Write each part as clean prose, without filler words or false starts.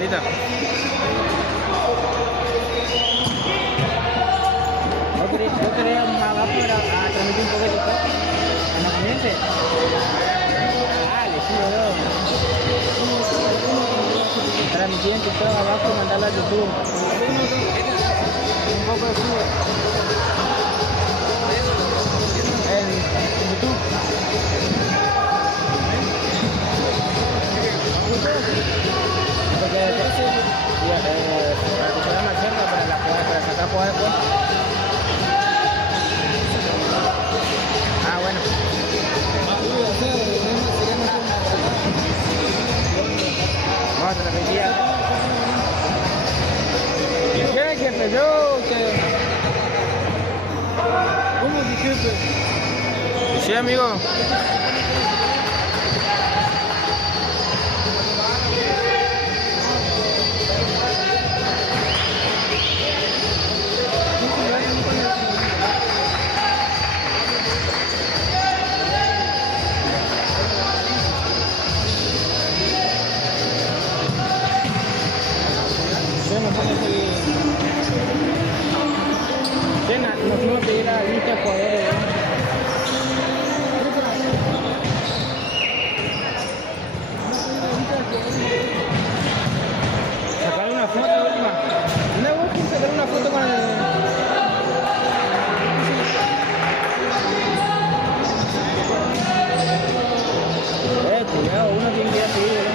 listo. ¿Vos querés más abajo a transmitir un poquito a la gente? Dale, sí, bro. Transmitir en TikTok abajo y mandarlo a YouTube. Un poco de fútbol. En YouTube. Porque para que se más cerca para sacar jugar después. Ah, bueno. Vamos a transmitir. ¿Qué jefe? Yo que... ¿Cómo que jefe? Sí, amigo. Nos fuimos a pedir la lista de poder. Sacar una foto última. ¿No vos sacar una foto con el... Cuidado, uno tiene que ir a pedir,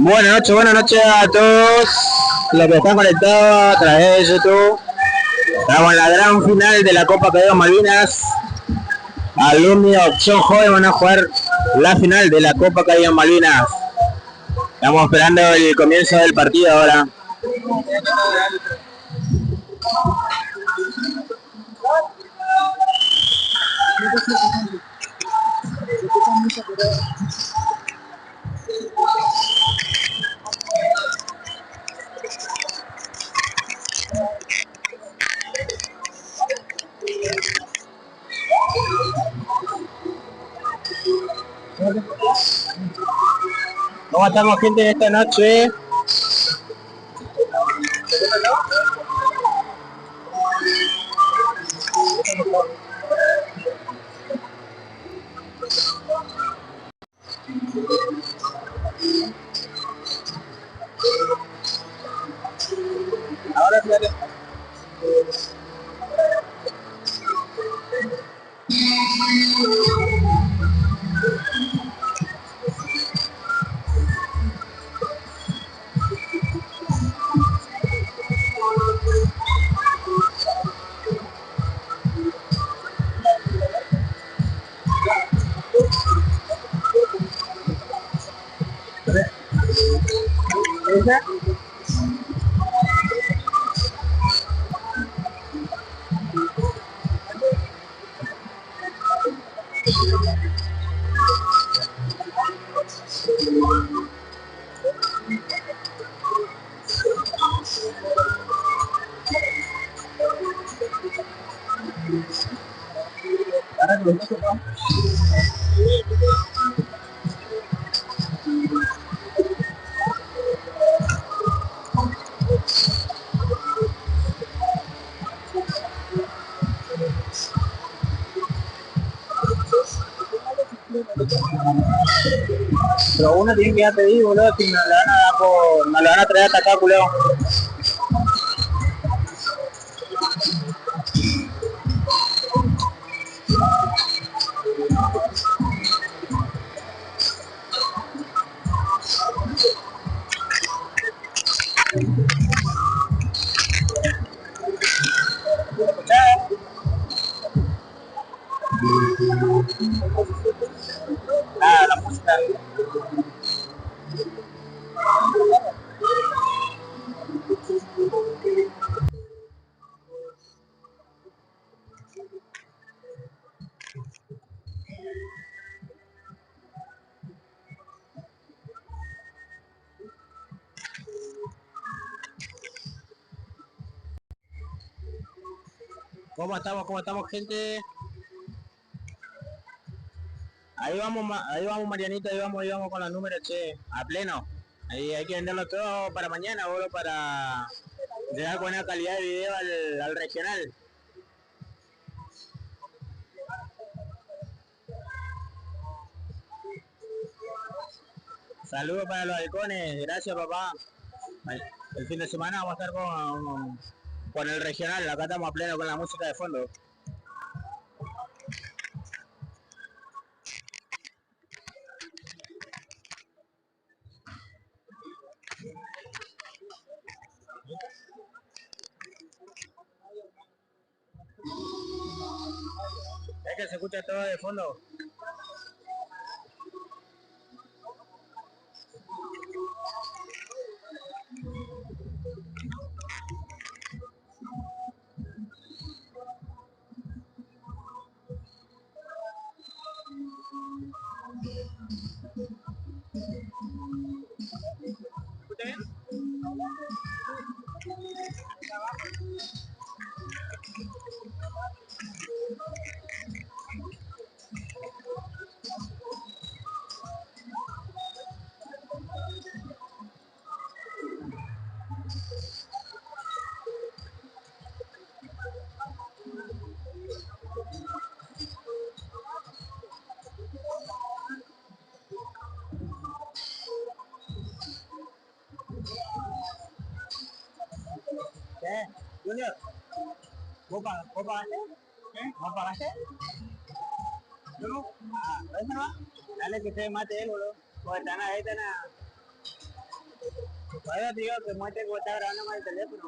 Buenas noches a todos los que están conectados a través de YouTube. Estamos en la gran final de la Copa Caiba Malvinas. Alumni Opción Joven van a jugar la final de la Copa Caiba Malvinas. Estamos esperando el comienzo del partido ahora. ¿Cómo estamos, gente, esta noche? ¿Esa? Ahora que lo toco, pero uno tiene que ya pedir, boludo, si me lo van a dar me lo van a traer hasta acá, culeo. Ah, la música. ¿Cómo estamos, gente? Ahí vamos, Marianito, ahí vamos con los números, che, a pleno. Ahí hay que venderlo todo para mañana, boludo, para llegar buena calidad de video al regional. Saludos para los halcones, gracias, papá. El fin de semana vamos a estar con el regional, acá estamos a pleno con la música de fondo. Es que se escucha todo de fondo. ¿Escucha bien? ¿Qué? Junior, ¿vos pagaste? ¿Qué? ¿Vos pagaste? ¿Yo no? Ah, ¿eso no? Dale que se mate él, boludo. Pues están ahí, están a... Vaya, tío, que muestre que está grabando con el teléfono.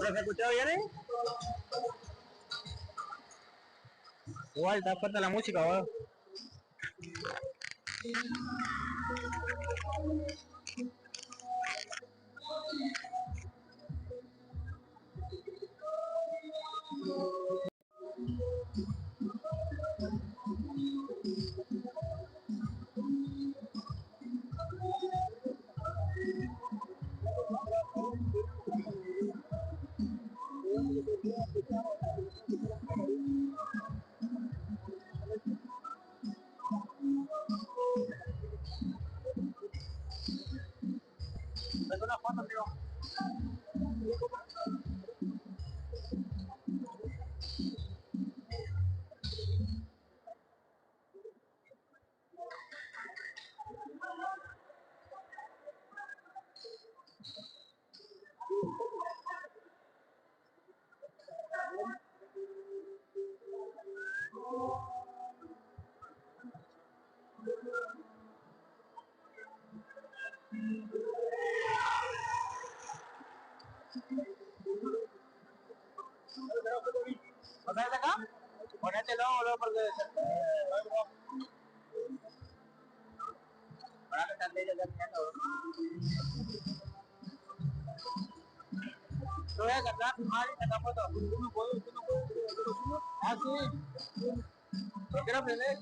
¿Pero se escuchó bien, eh? Igual, está fuerte la música, boludo. ¿Otra acá? Ponételo, boludo, porque... Ahora que están de ellos terminando. Lo voy a sacar, Mari, sacar foto. No puedo, no puedo. Ah, sí. ¿Por qué no prender?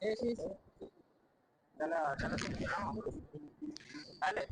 Sí, sí, sí. Ya la solucionamos. Dale.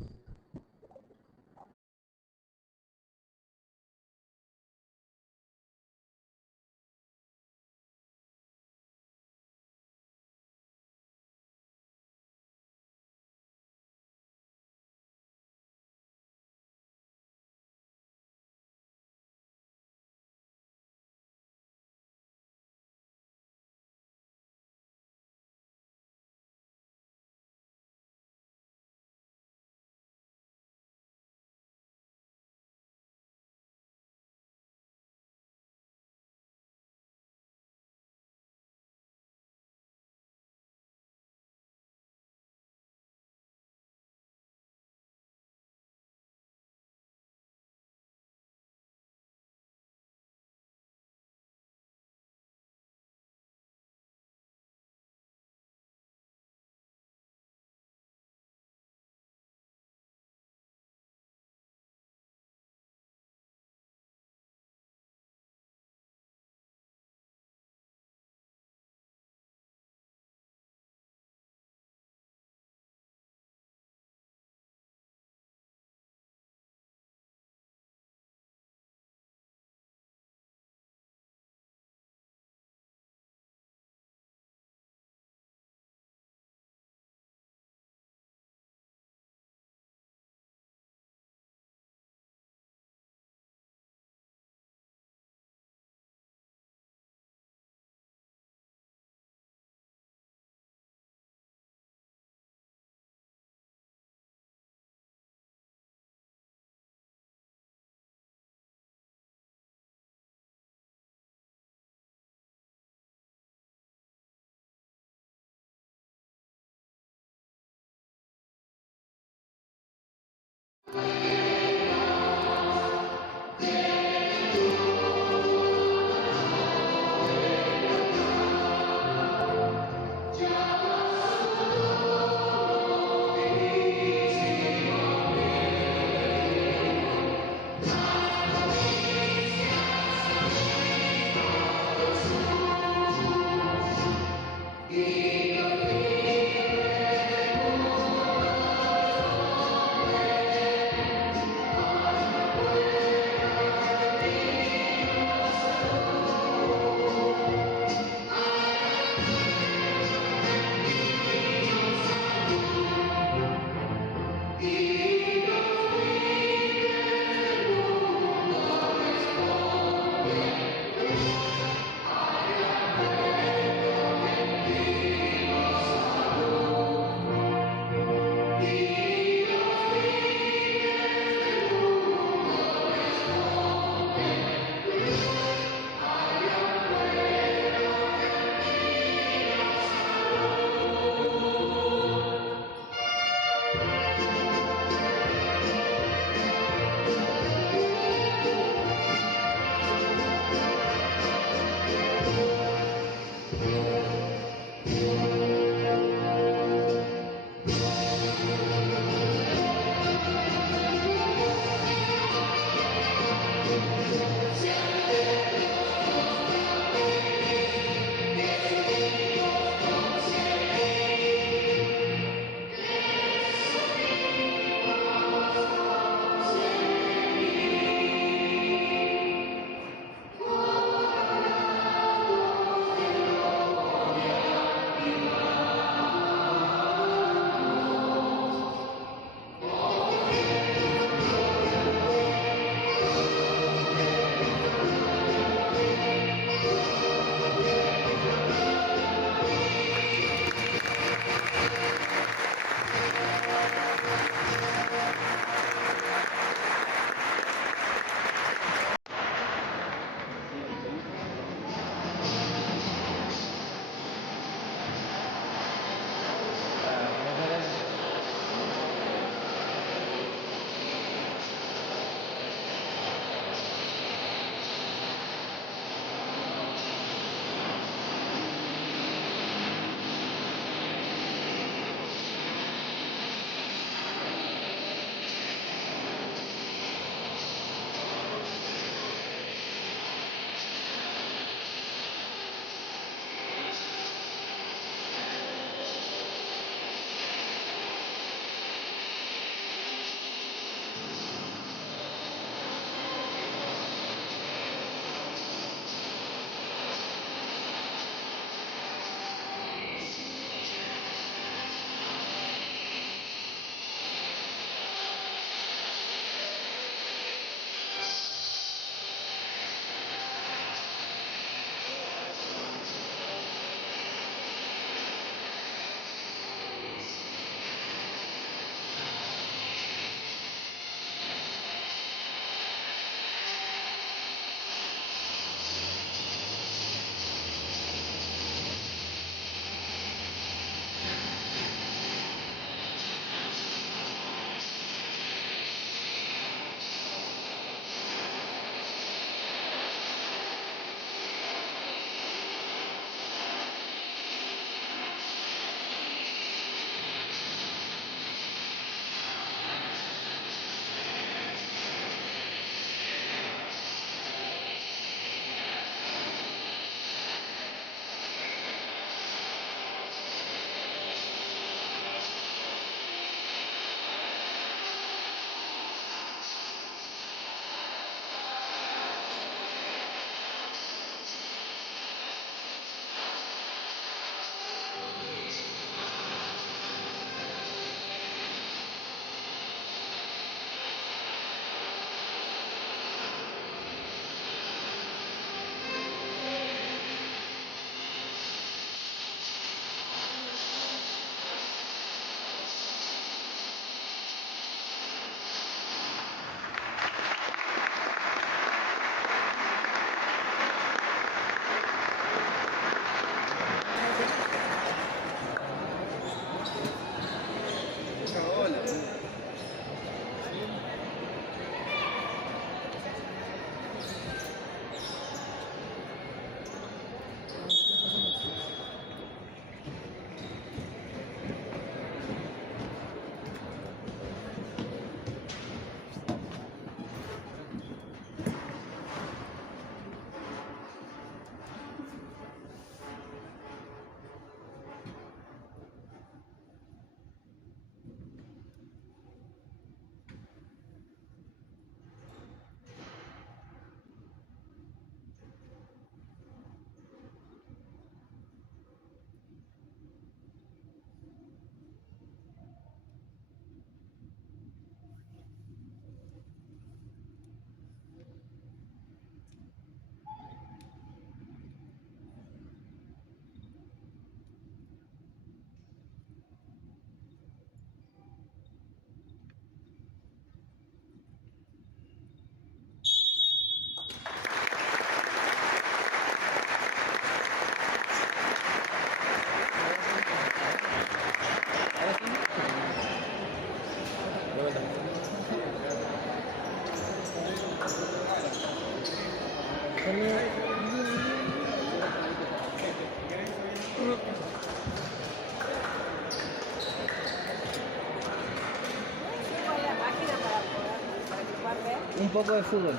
Un poco de fútbol.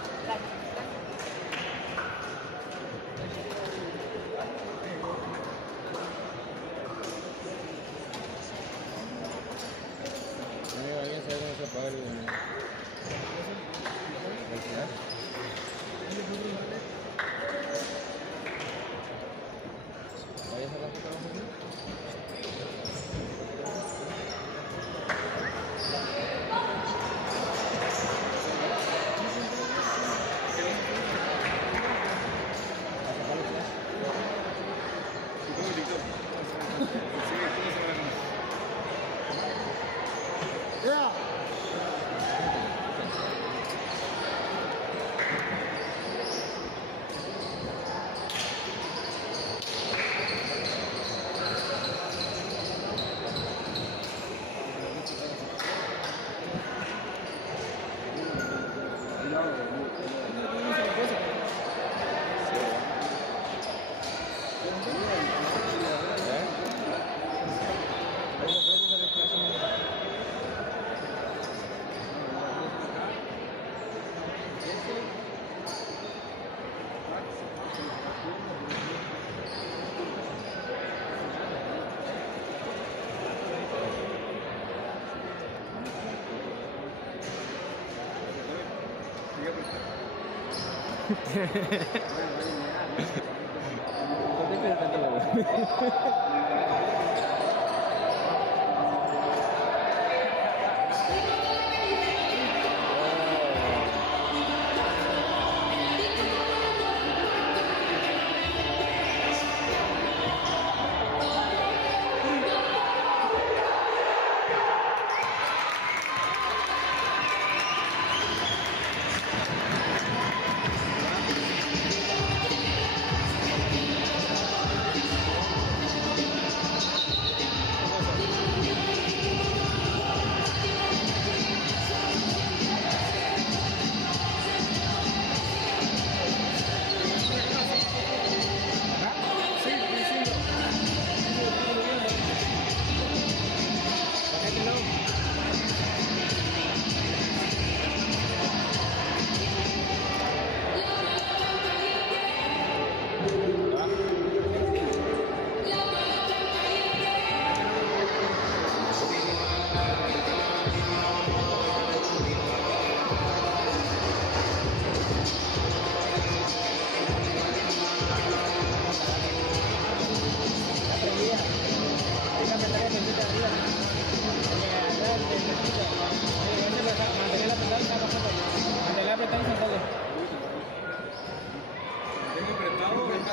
¿Alguien sabe cómo se apaga el... ¿Vayas a la foto abajo?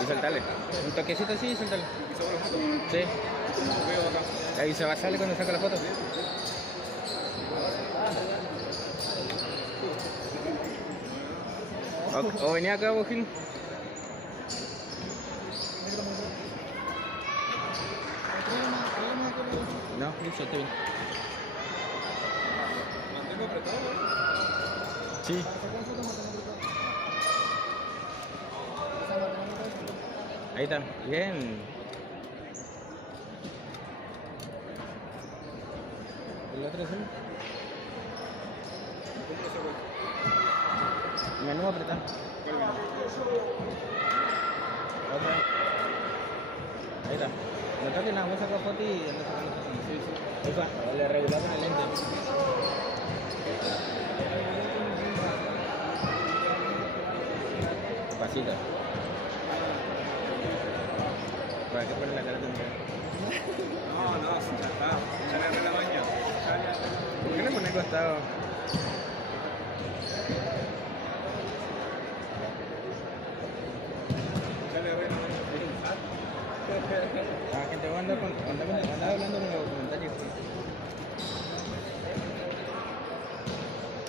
Y saltale. Un toquecito así y saltale. Sí. Ahí se va a salir cuando saca la foto. O venía acá, Bojil. No, listo, está bien. ¿Mantengo apretado? Sí. Ahí está, bien. ¿El otro es él? Menú apretar. Otra. Ahí está. No toques nada, vamos a sacar foto y ando sacando foto. Sí, sí. Ahí va, le regularon el lente. Pasito. ¿Para qué poner la cara tendría? No, ya está. Ya le agarré la baña. ¿Por qué le pones costado? Ya le agarré la baña. Ah, gente, anda hablando con los comentarios.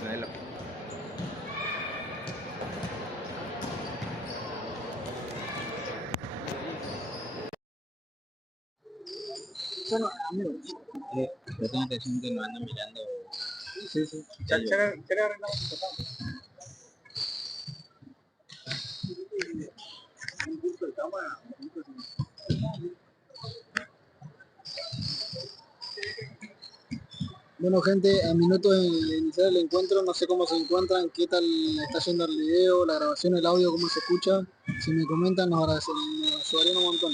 Nadie. Bueno, amigos. Yo tengo atención que no ando mirando. Sí, sí. ¿Quieres arreglar tu papá? Bueno, gente, a minutos de iniciar el encuentro, no sé cómo se encuentran, qué tal está yendo el video, la grabación, el audio, cómo se escucha. Si me comentan, nos ayudarían un montón.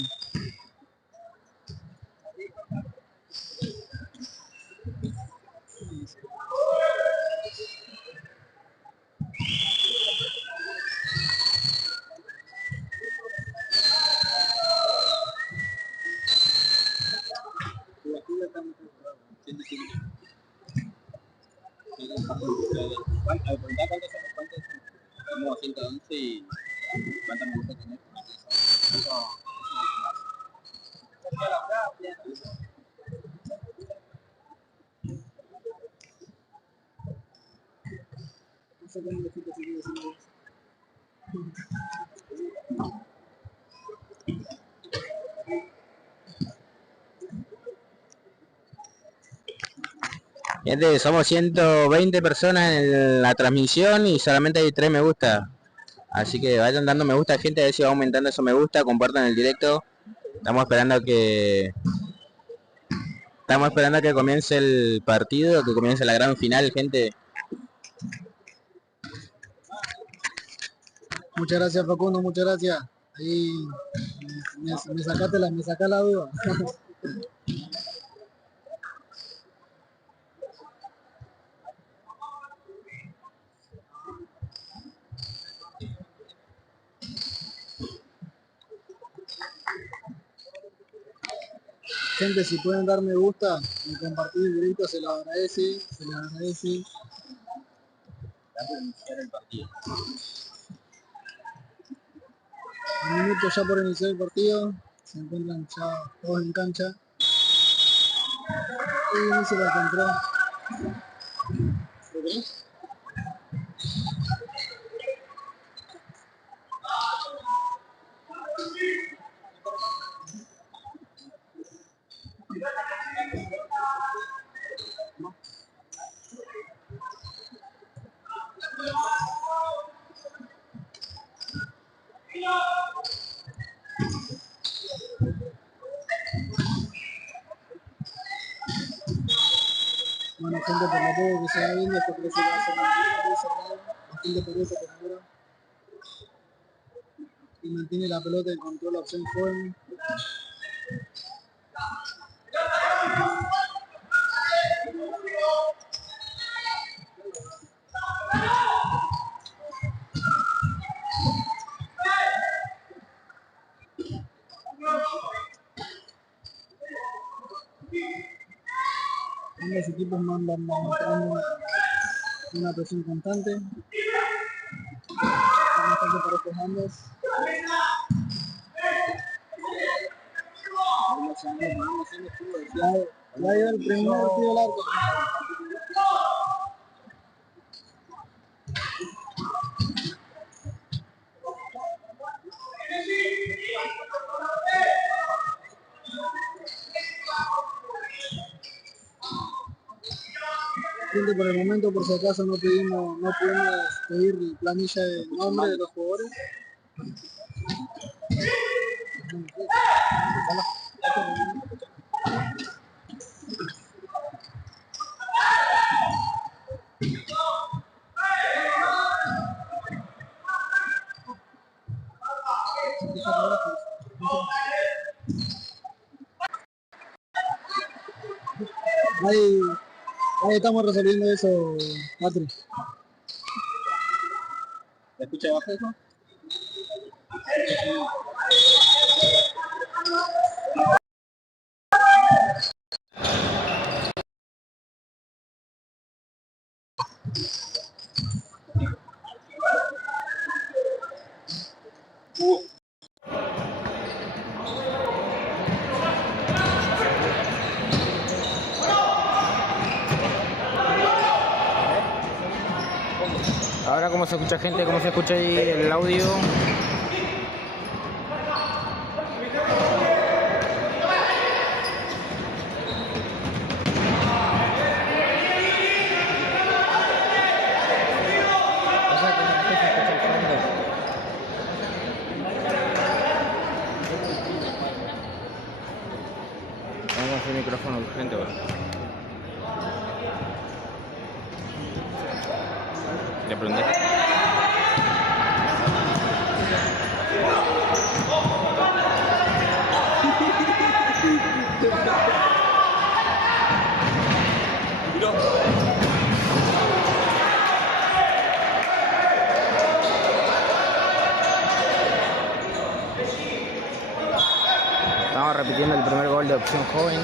Como 111 y cuántas me gusta tener. Gente, somos 120 personas en la transmisión y solamente hay 3 me gusta. Así que vayan dando me gusta, gente, a ver si va aumentando eso me gusta, compartan el directo. Estamos esperando que comience el partido, que comience la gran final, gente. Muchas gracias, Facundo, muchas gracias. Ahí me sacaste la duda. Gente, si pueden dar me gusta y compartir el directo, se lo agradece, se les agradece. Un minuto ya por iniciar el partido, se encuentran ya todos en cancha. Y inicia el control. Bueno, gente, por la poco que se va viendo, esto parece que va a ser muy cerrado, bastante peligroso por ahora. Y mantiene la pelota y controla la opción joven. Ambos equipos mandan mostrando una presión constante. Están bastante parejos ambos. Ya iba el primer tiro al arco. Gente, por el momento, por si acaso, no pudimos pedir planilla de nombre de los jugadores. Ahí estamos resolviendo eso, Patri. ¿Se escucha bajo eso? Ahora cómo se escucha, gente, cómo se escucha ahí el audio. Vamos a hacer el micrófono urgente ahora. Le pregunté. Estamos repitiendo el primer gol de Opción Joven.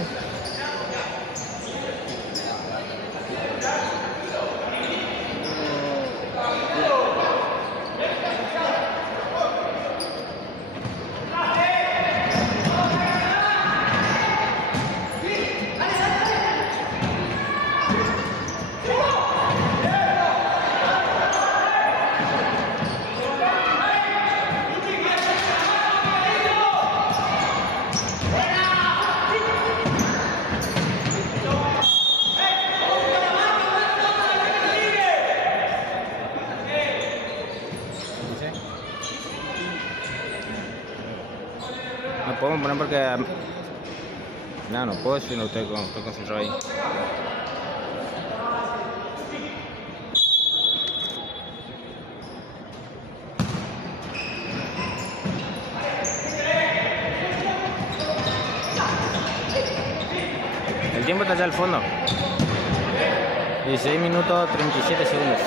No podemos poner porque... No puedo si no estoy concentrado ahí. El tiempo está allá al fondo. 16 minutos 37 segundos.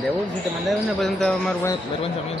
De vos, si te mandé una, pues no te va a dar vergüenza a mí.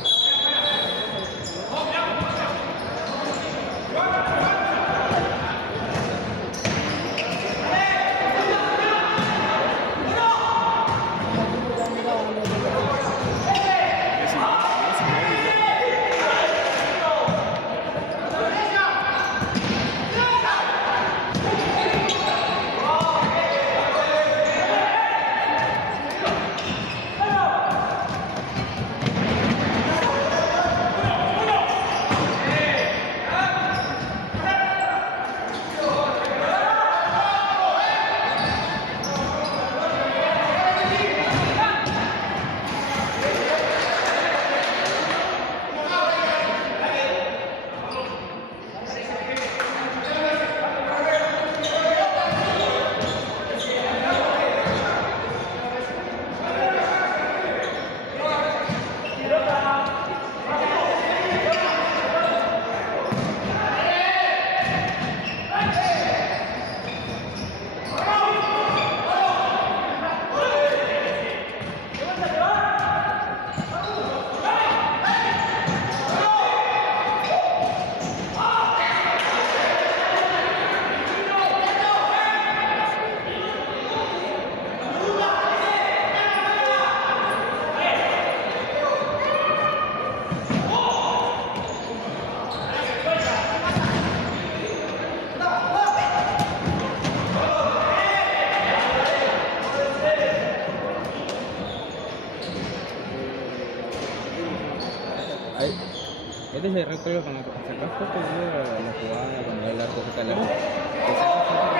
Este es el recuerdo con el que se sacó fotos de la jugada cuando el arco se caló. Que sacó fotos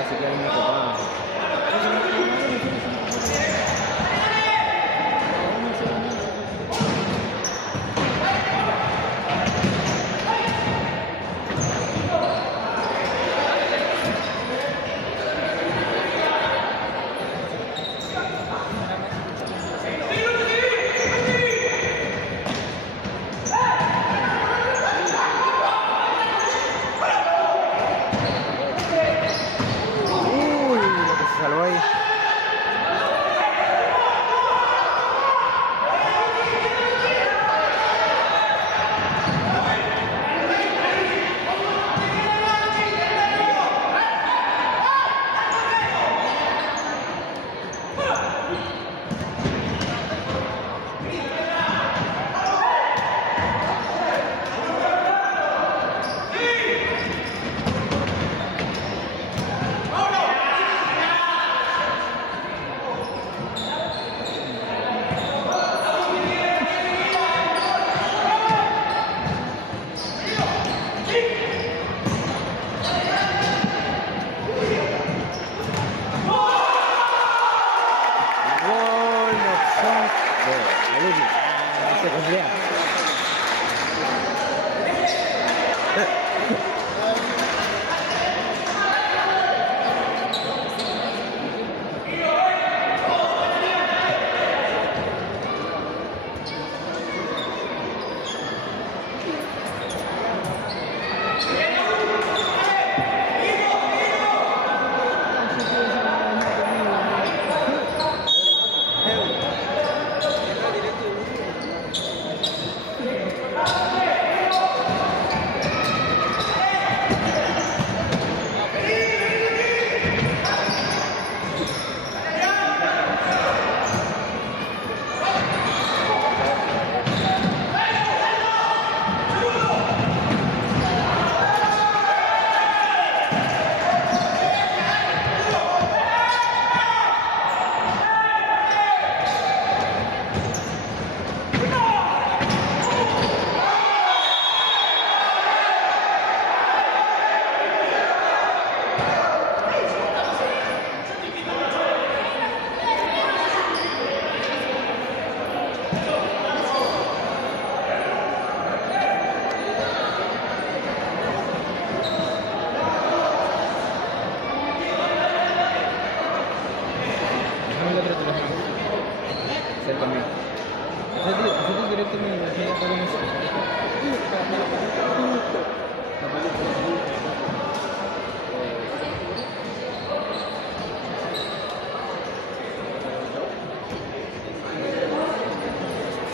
así que me ocupaba. Salvó ahí.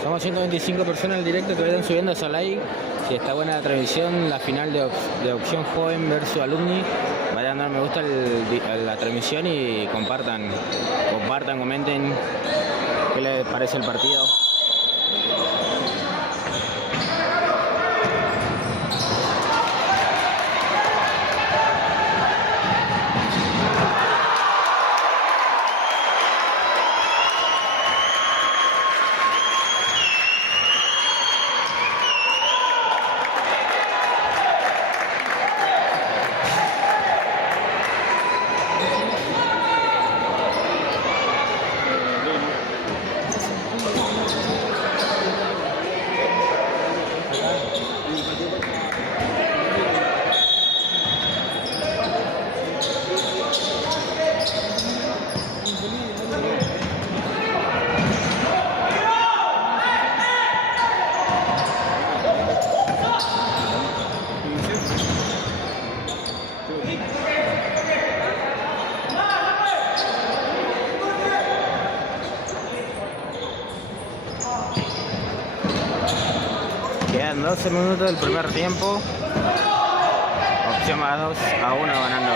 Somos 125 personas en el directo que vayan subiendo esa like. Si está buena la transmisión, la final de Opción Joven versus Alumni, vayan a dar me gusta a la transmisión y compartan, comenten qué les parece el partido. Quedan 12 minutos del primer tiempo. Opción va 2-1 ganando.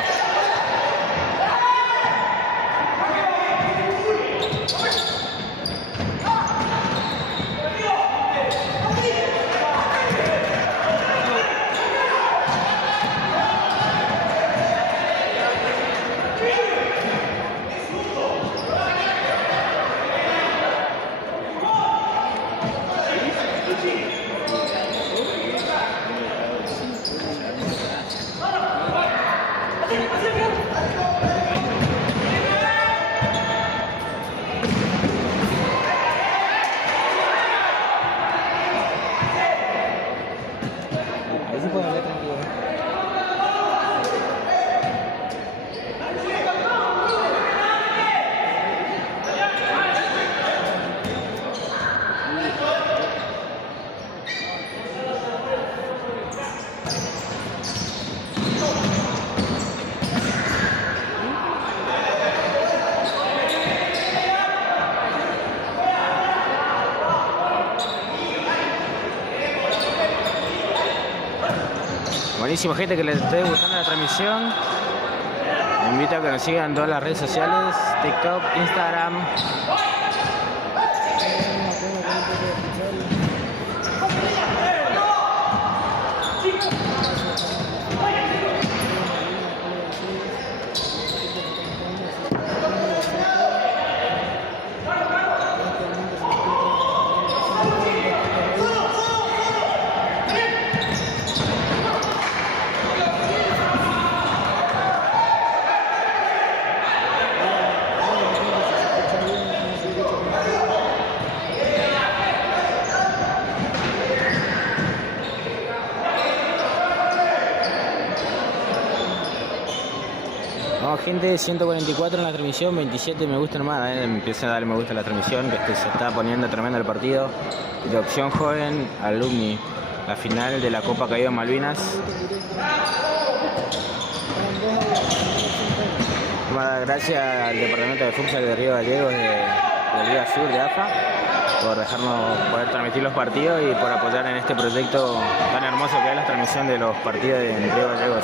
Ahí se puede hablar tranquilo. Buenísimo, gente, que les esté gustando la transmisión. Les invito a que nos sigan en todas las redes sociales, TikTok, Instagram. Vamos, gente, 144 en la transmisión, 27 me gusta nomás, empiecen a darle me gusta a la transmisión, que se está poniendo tremendo el partido de Opción Joven Alumni, la final de la Copa Caído Malvinas. Gracias al Departamento de Futsal de Río Gallegos de Liga Sur de AFA por dejarnos poder transmitir los partidos y por apoyar en este proyecto tan hermoso que es la transmisión de los partidos en Río Gallegos.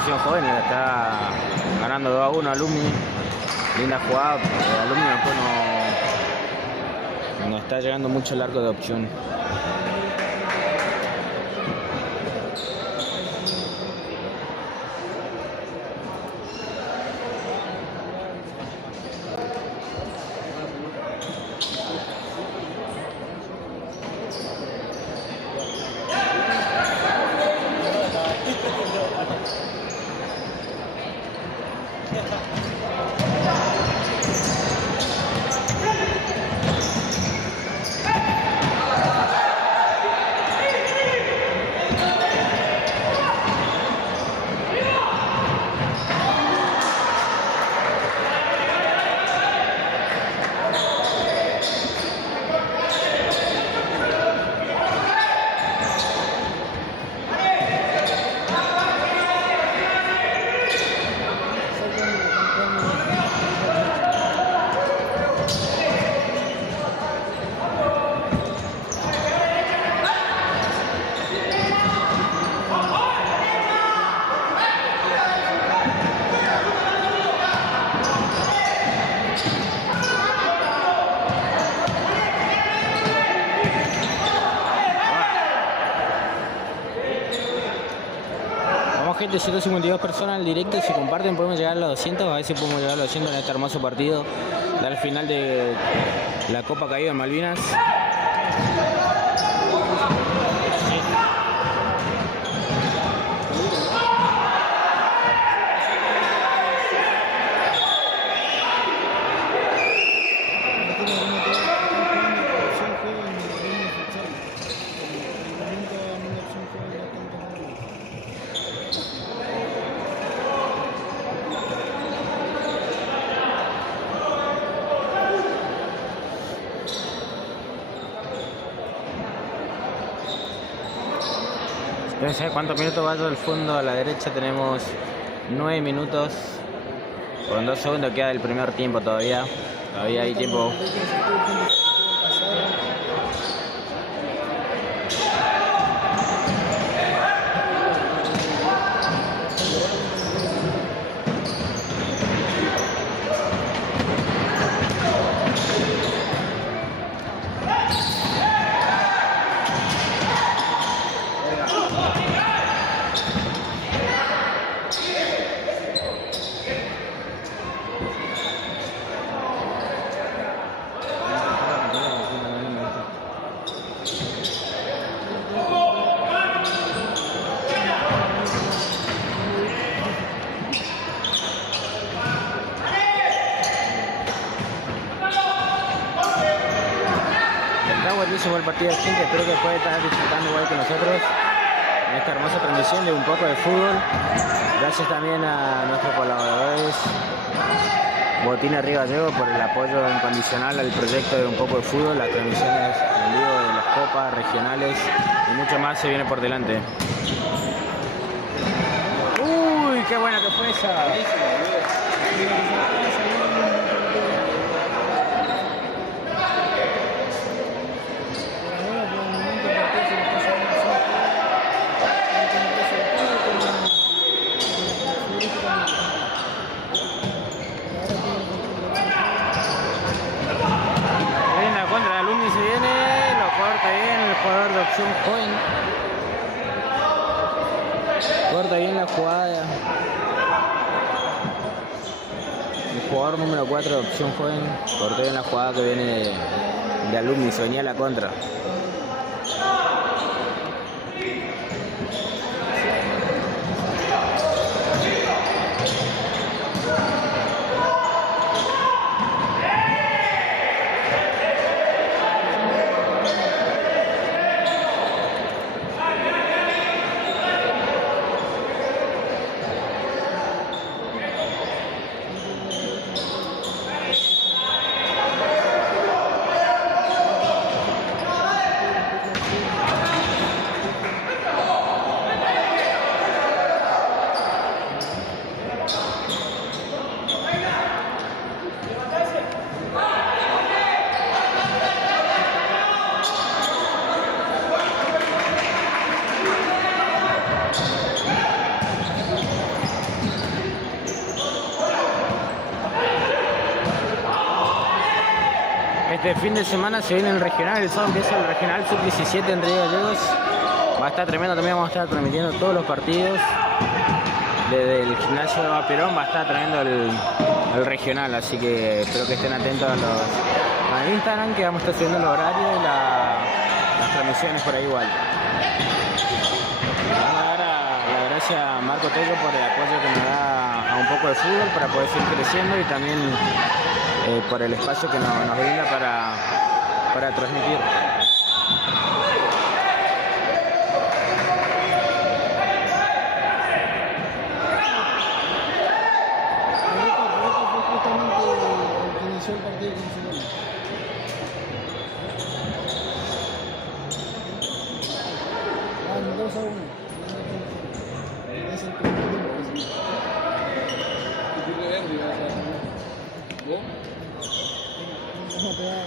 Opción Joven está ganando 2-1 Alumni. Linda jugada, Alumni después no está llegando mucho el arco de Opción. gente, 152 personas al directo. Si comparten podemos llegar a los 200, a ver si podemos llegar a los 200 en este hermoso partido del final de la Copa Caído en Malvinas. No sé cuántos minutos va al fondo. A la derecha tenemos 9 minutos. Con 2 segundos queda el primer tiempo todavía. Todavía hay tiempo. Buenísimo el partido de gente, espero que pueda estar disfrutando igual que nosotros en esta hermosa transmisión de un poco de fútbol. Gracias también a nuestros colaboradores Botín Arriba Gallego por el apoyo incondicional al proyecto de un poco de fútbol, las transmisiones en vivo de las copas regionales y mucho más se viene por delante. Uy, qué buena que fue esa. Jugador de opción joven corta bien la jugada. El jugador número 4 de opción joven cortó bien la jugada que viene de Alumni, se venía a la contra. Este fin de semana se viene el regional, el sábado empieza el regional sub-17 en Río Gallegos. Va a estar tremendo, también vamos a estar transmitiendo todos los partidos. Desde el gimnasio de Perón va a estar tremendo el regional, así que espero que estén atentos a Instagram, que vamos a estar subiendo los horarios y las transmisiones por ahí igual. Vamos a dar la gracias a Marco Tello por el apoyo que nos da a un poco de fútbol para poder seguir creciendo y también por el espacio que nos brinda para transmitir. El partido con Barcelona. Ah, 2-1. Es el primer tiempo que se ¿vos? Vamos a pegar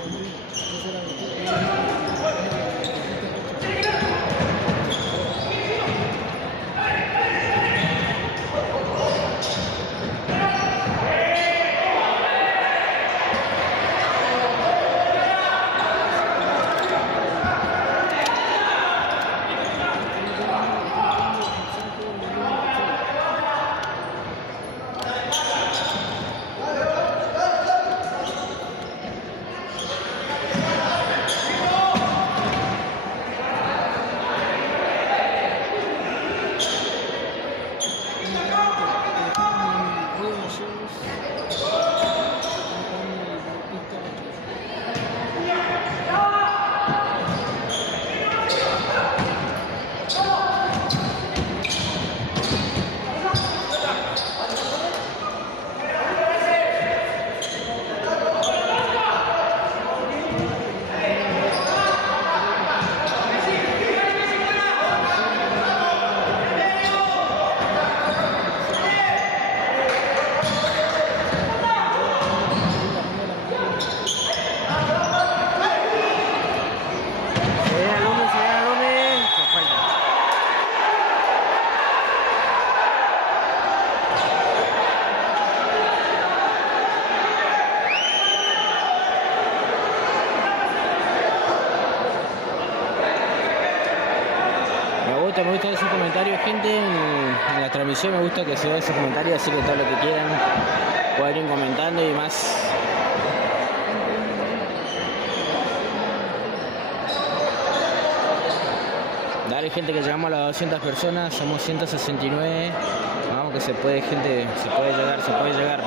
me gusta esos comentarios, gente. En la transmisión me gusta que se vean esos comentarios, así que todo lo que quieran pueden ir comentando y más. Dale, gente, que llegamos a las 200 personas, somos 169. Vamos, que se puede, gente, se puede llegar, se puede llegar.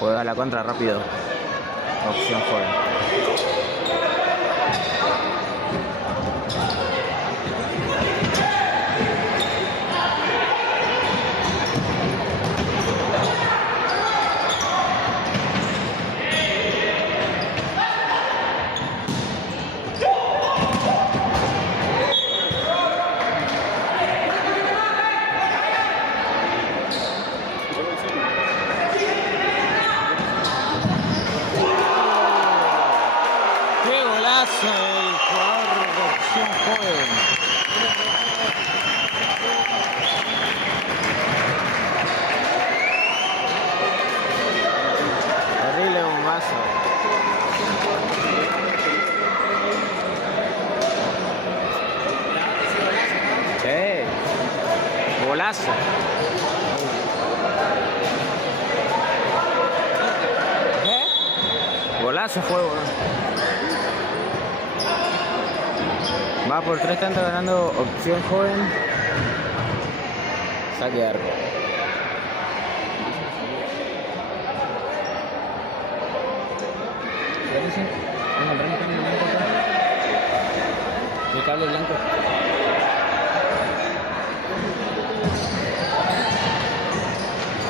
Juega la contra rápido. Opción joven. El jugador de opción joven. Terrible bombazo. Golazo. Golazo fue, va por 3 tantos ganando opción joven. Saque de arco. El cable blanco.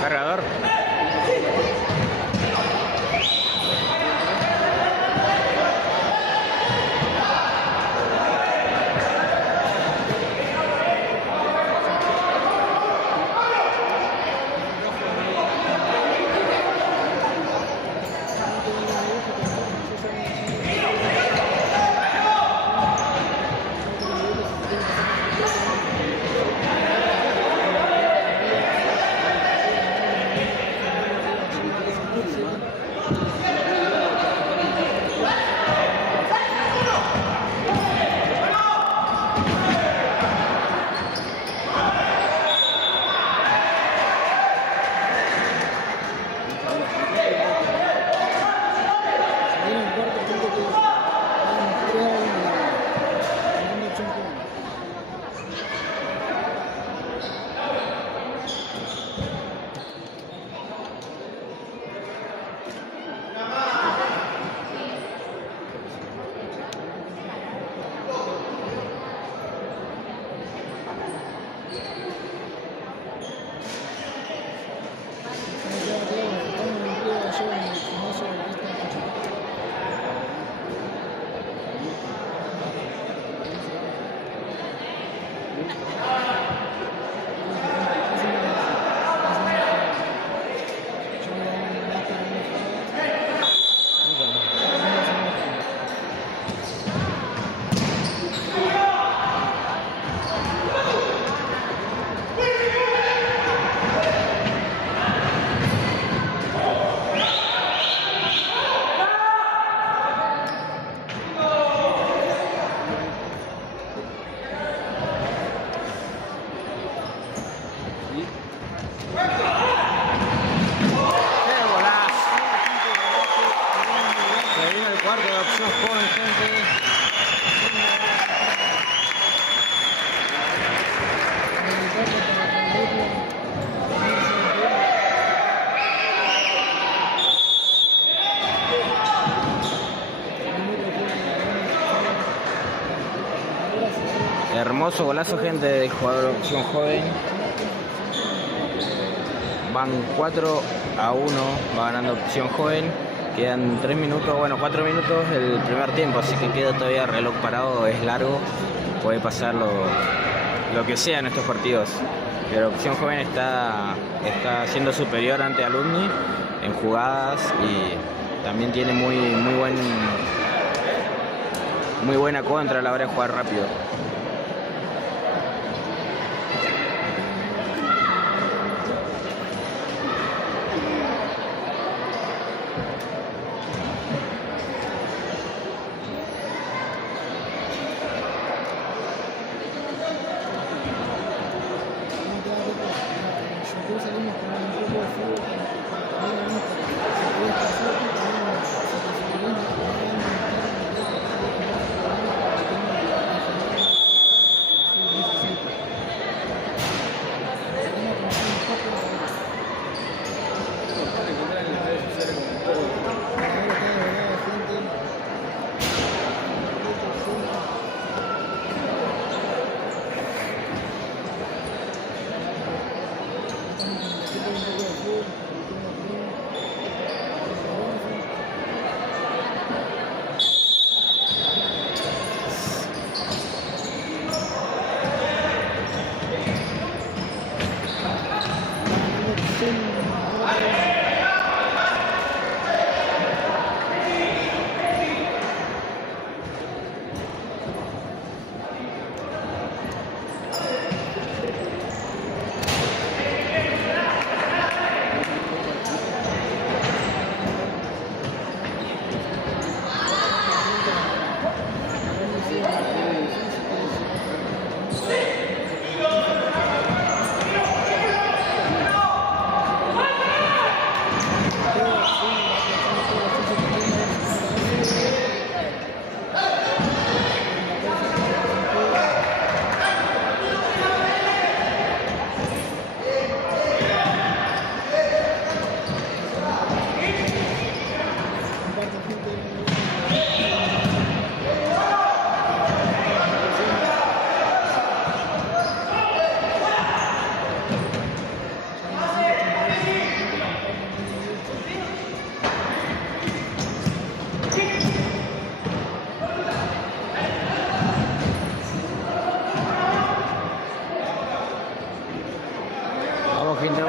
Cargador. Hermoso golazo, gente, del jugador opción joven. Van 4-1, va ganando opción joven. Quedan 3 minutos, bueno, 4 minutos del primer tiempo, así que queda todavía reloj parado, es largo, puede pasar lo que sea en estos partidos. Pero Opción Joven está siendo superior ante Alumni en jugadas y también tiene muy buena contra a la hora de jugar rápido.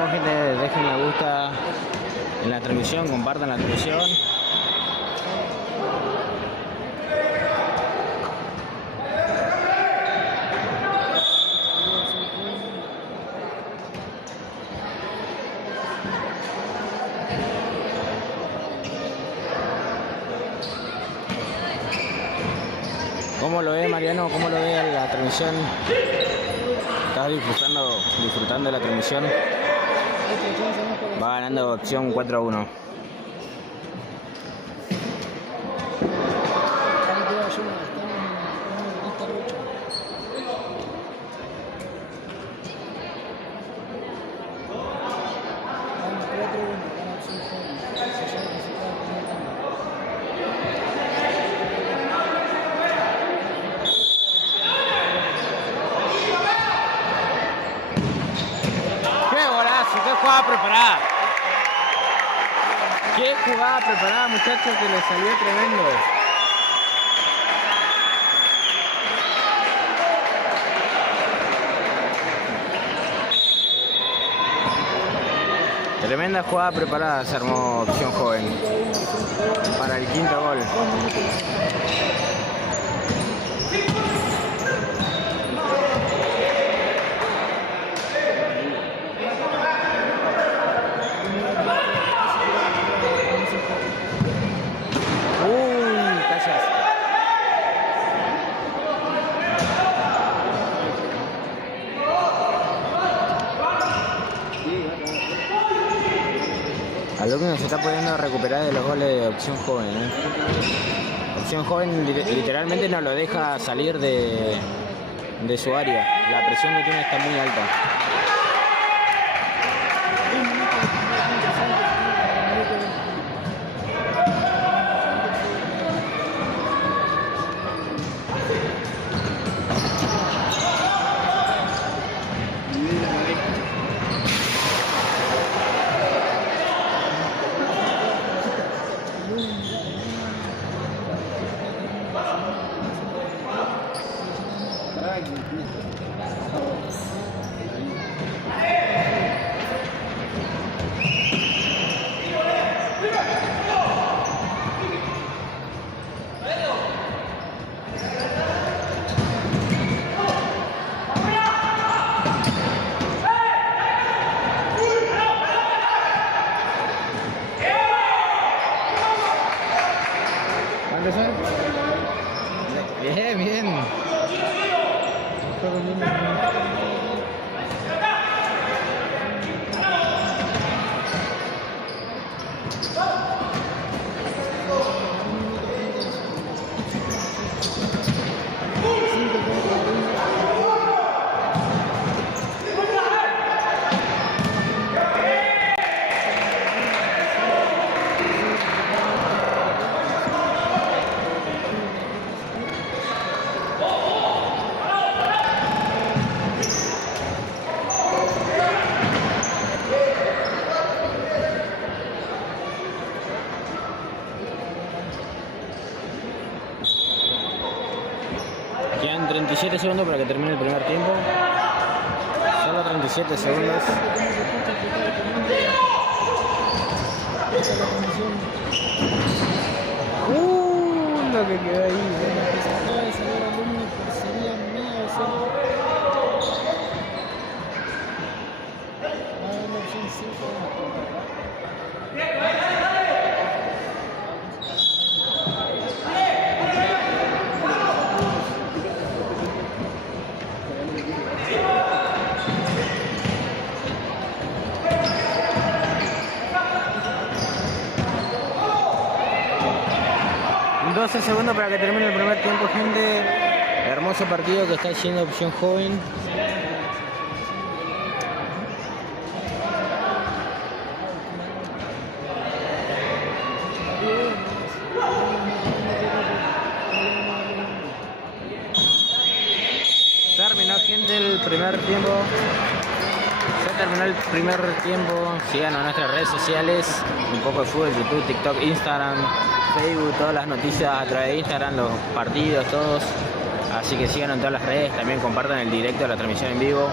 Gente, dejen me gusta en la transmisión, compartan la transmisión. ¿Cómo lo ve, Mariano? ¿Cómo lo ve la transmisión? ¿Estás disfrutando de la transmisión? Va ganando Opción 4-1. Preparada. Qué jugada preparada, muchachos, que le salió tremendo. Tremenda jugada preparada se armó Opción Joven para el quinto gol. Alumni se está pudiendo recuperar de los goles de Opción Joven. Opción Joven literalmente no lo deja salir de su área. La presión que tiene está muy alta. Bien, bien. Quedan 37 segundos para que termine el primer tiempo. Solo 37 segundos. Lo que quedó ahí. ...12 segundos para que termine el primer tiempo, gente. Hermoso partido que está haciendo Opción Joven. Terminó, gente, el primer tiempo. Ya terminó el primer tiempo. Sigan a nuestras redes sociales. Un poco de fútbol, YouTube, TikTok, Instagram, Facebook, todas las noticias a través de Instagram, los partidos, todos. Así que sigan en todas las redes, también compartan el directo de la transmisión en vivo.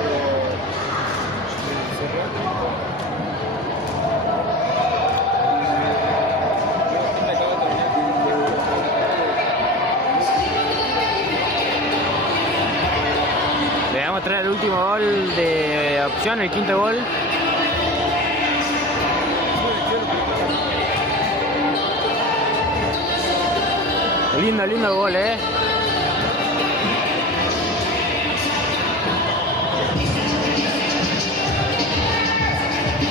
Le vamos a mostrar el último gol de Opción, el quinto gol. Lindo, lindo gol,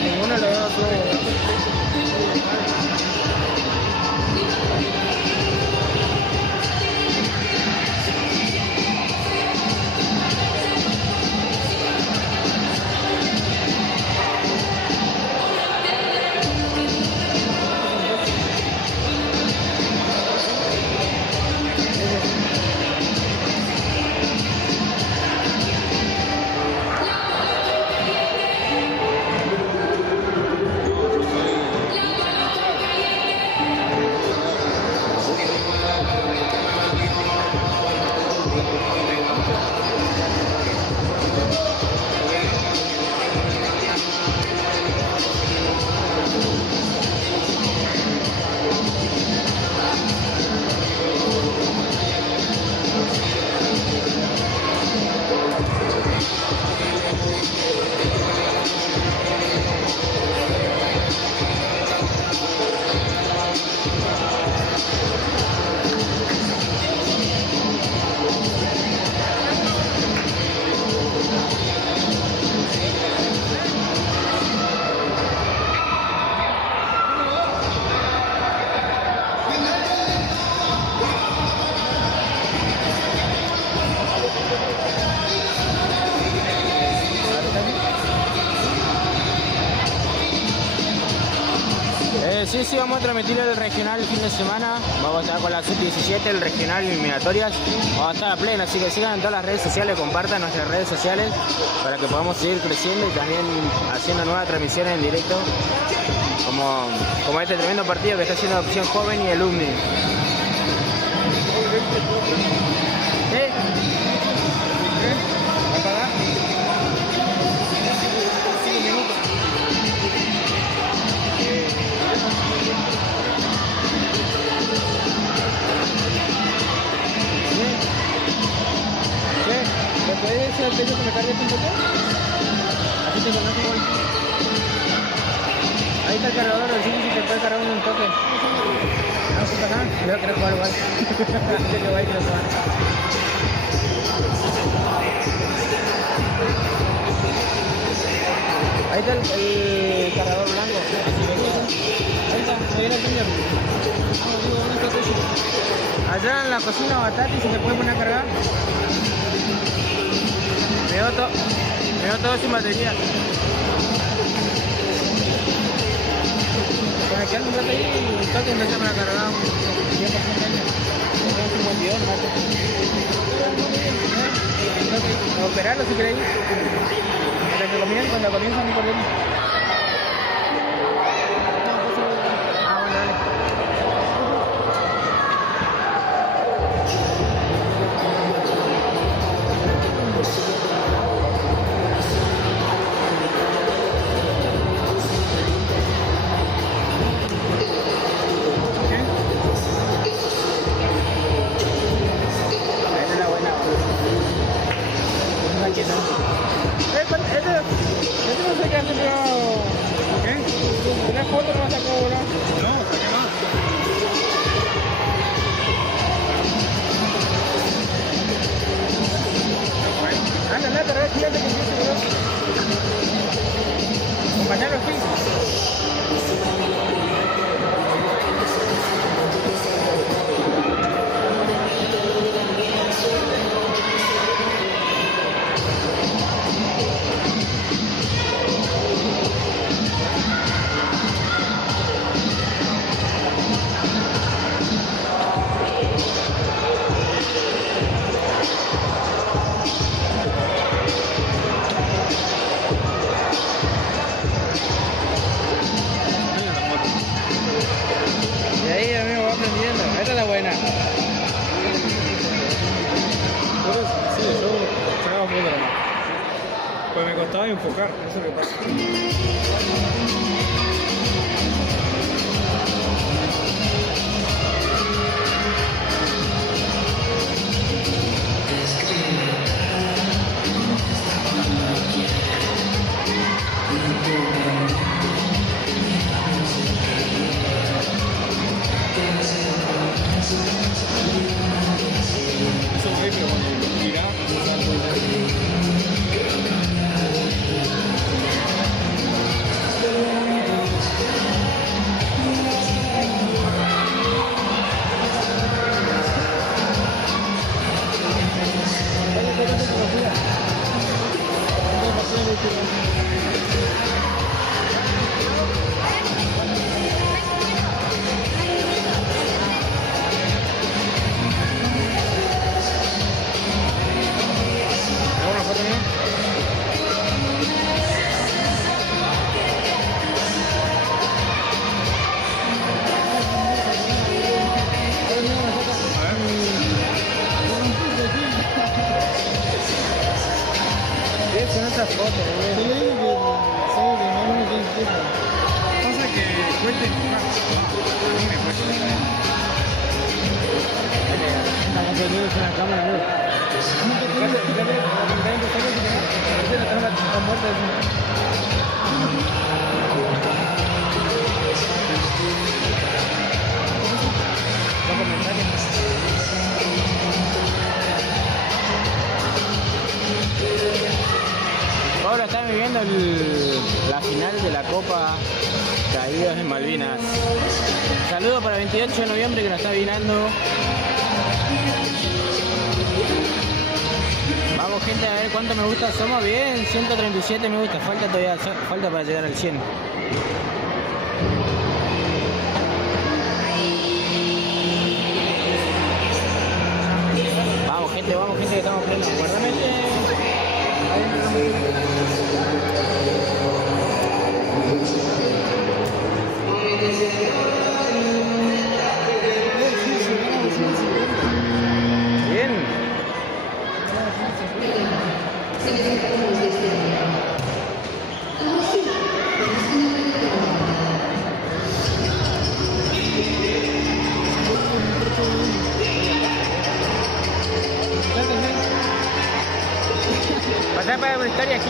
Ninguno le da todo. Sí, vamos a transmitir el regional el fin de semana. Vamos a estar con la sub-17, el regional eliminatorias. Vamos a estar a pleno, así que sigan en todas las redes sociales, compartan nuestras redes sociales para que podamos seguir creciendo y también haciendo nuevas transmisiones en directo. Como este tremendo partido que está haciendo Opción Joven y el UMNI. ¿Sí? Yo quiero jugar igual. Yo quiero jugar. Ahí está el cargador blanco. Ahí está, me viene el tuyo. ¿Dónde está tuyo? Allá en la cocina Batati, si se puede poner a cargar. Me dio todo sin batería. Para quedar un rato ahí y toque empezamos a cargar un 10% un 52 nomás. A operarlo si queréis. Cuando comienzan ni por dentro. Ah, bueno, dale. Pues me costaba enfocar, eso es lo que pasa. Eso fue, pero cuando miraba, Ahora están viviendo la final de la Copa Caídos en Malvinas. Saludos para el 28 de noviembre que nos está vinando. Vamos gente, a ver cuánto me gusta somos. Bien, 137 me gusta, falta todavía, falta para llegar al 100. Vamos gente, que estamos plenos. Bien. Pasar para una historia aquí.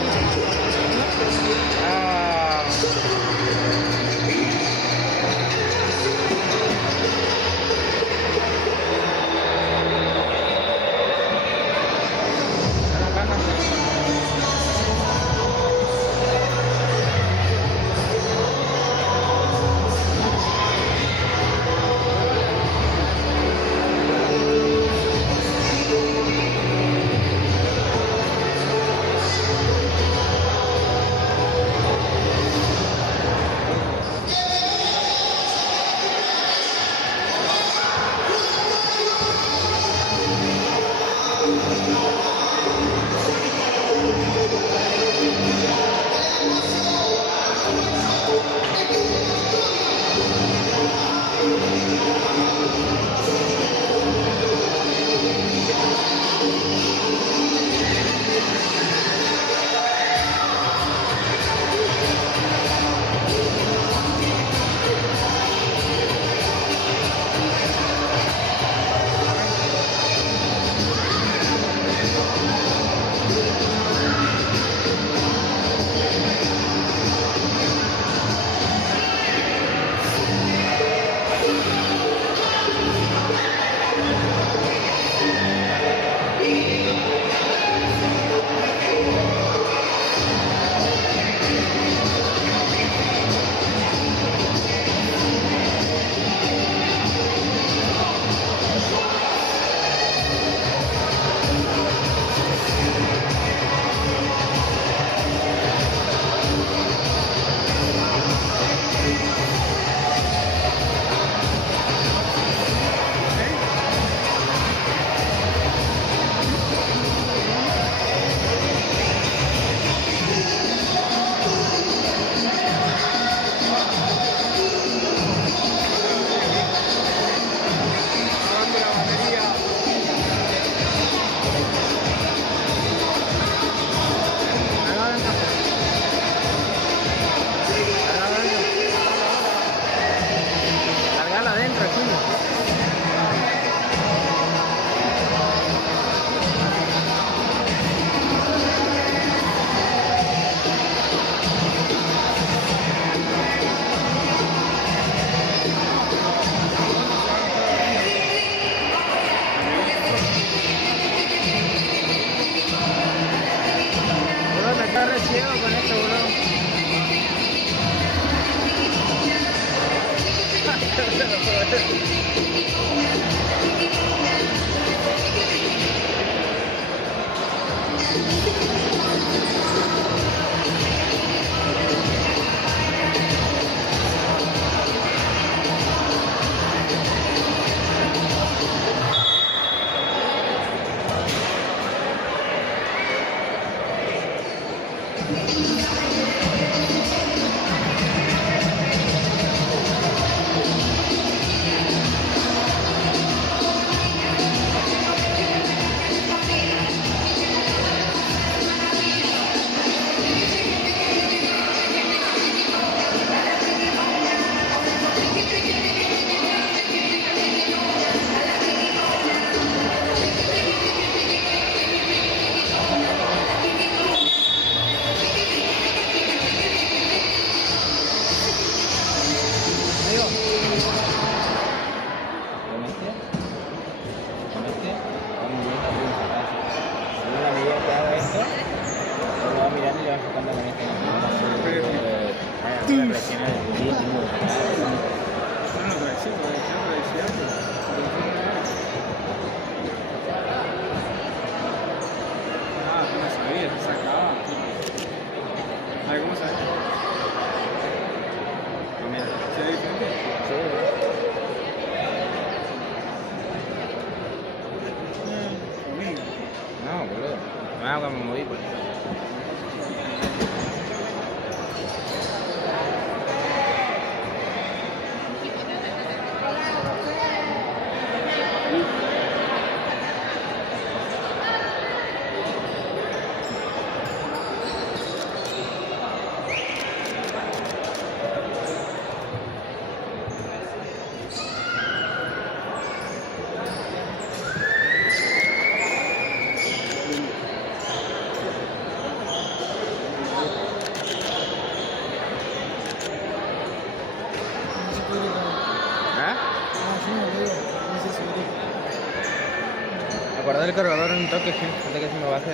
Guardar el cargador en un toque, antes que se me baje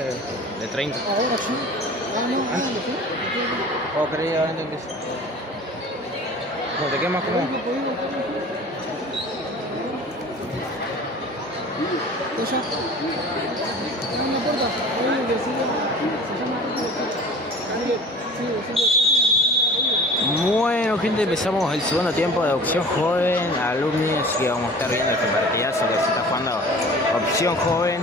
de 30. Ahora sí. Oh, creí ahora entendí. ¿Cómo te quemas? ¿Cómo? Bueno, gente, empezamos el segundo tiempo de Opción Joven, Alumni, así que vamos a estar viendo este partidazo que se está jugando Opción Joven.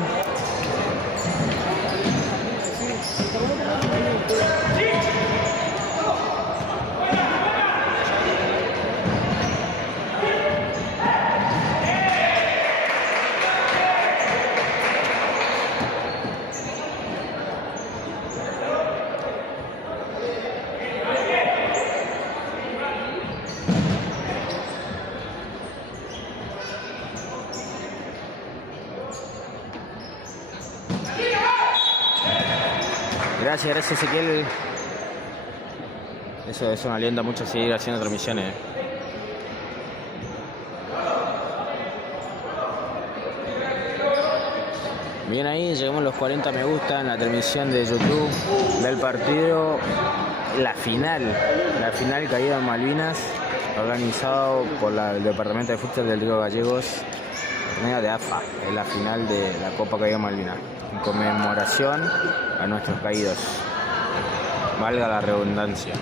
Gracias Ezequiel. Eso me alienta mucho a seguir haciendo transmisiones. Bien, ahí llegamos a los 40 me gusta en la transmisión de YouTube del partido. La final caída en Malvinas, organizado por el Departamento de Fútbol del Río Gallegos, torneo de AFA, es la final de la Copa Caída Malvinas, en conmemoración a nuestros caídos, valga la redundancia.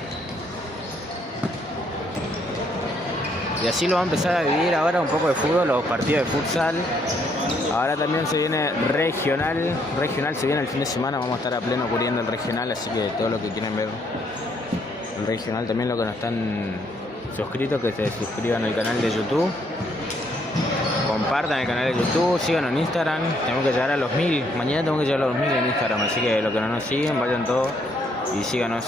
Y así lo va a empezar a vivir ahora un poco de fútbol, los partidos de futsal. Ahora también se viene regional se viene el fin de semana, vamos a estar a pleno cubriendo el regional, así que todo lo que quieren ver el regional, también lo que no están suscritos, que se suscriban al canal de YouTube, compartan el canal de YouTube, síganos en Instagram, tenemos que llegar a los 1000, mañana tenemos que llegar a los 1000 en Instagram, así que los que no nos siguen, vayan todos y síganos.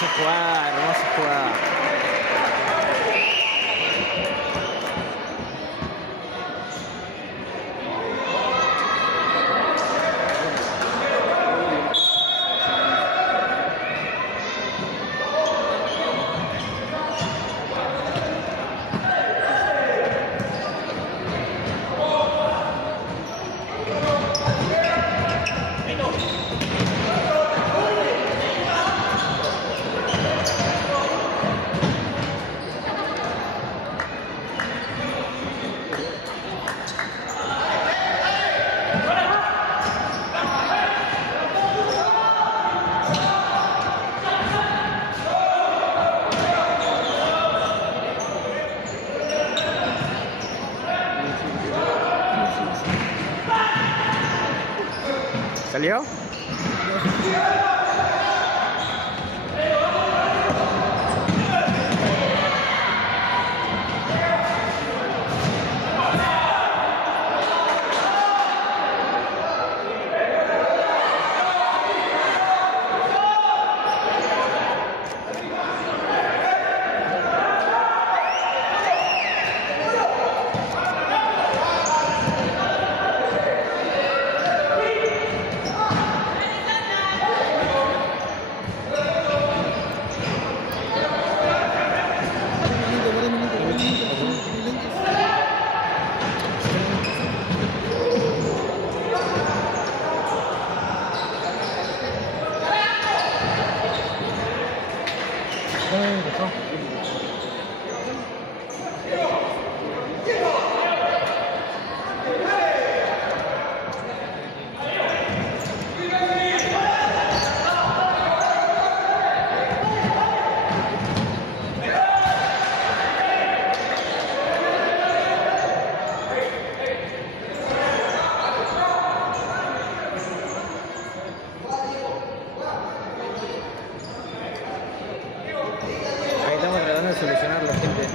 Hermosa jugada, hermosa jugada. ¿Salió? Ahí estamos tratando de solucionarlo, gente.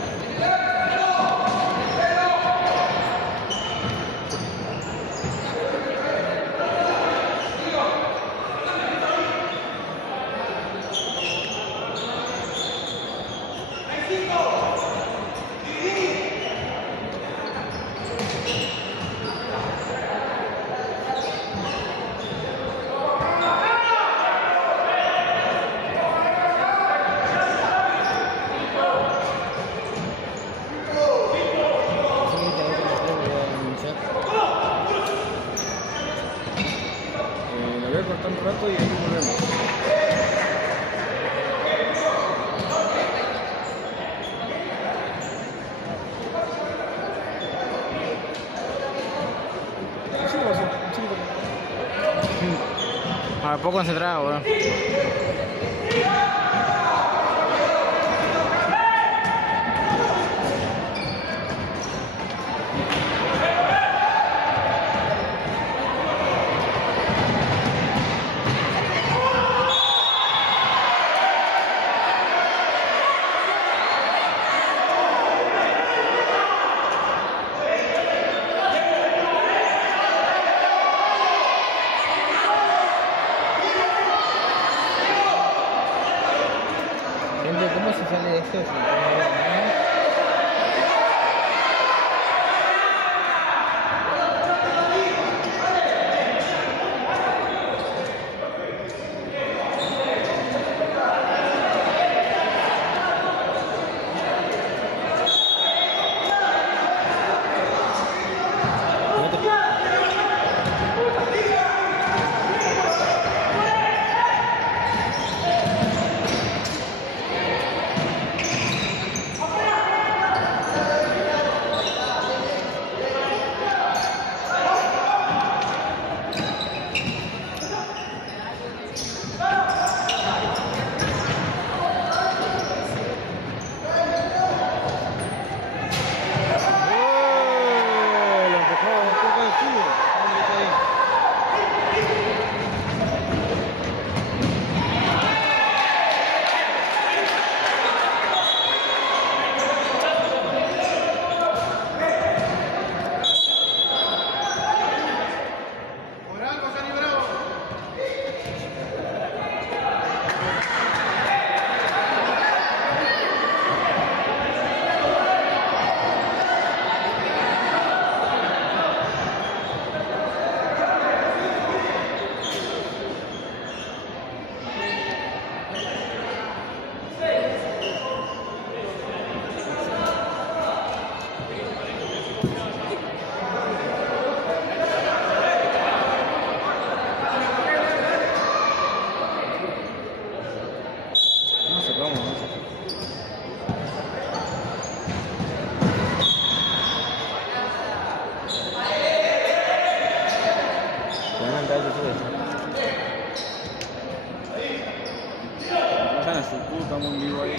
Lo voy a cortar un rato y ahí volvemos. Sí, lo vas a hacer. A poco concentrado, weón. Gente, ¿cómo se sale de esto? Si no veo nada. YouTube, estamos en vivo ahí.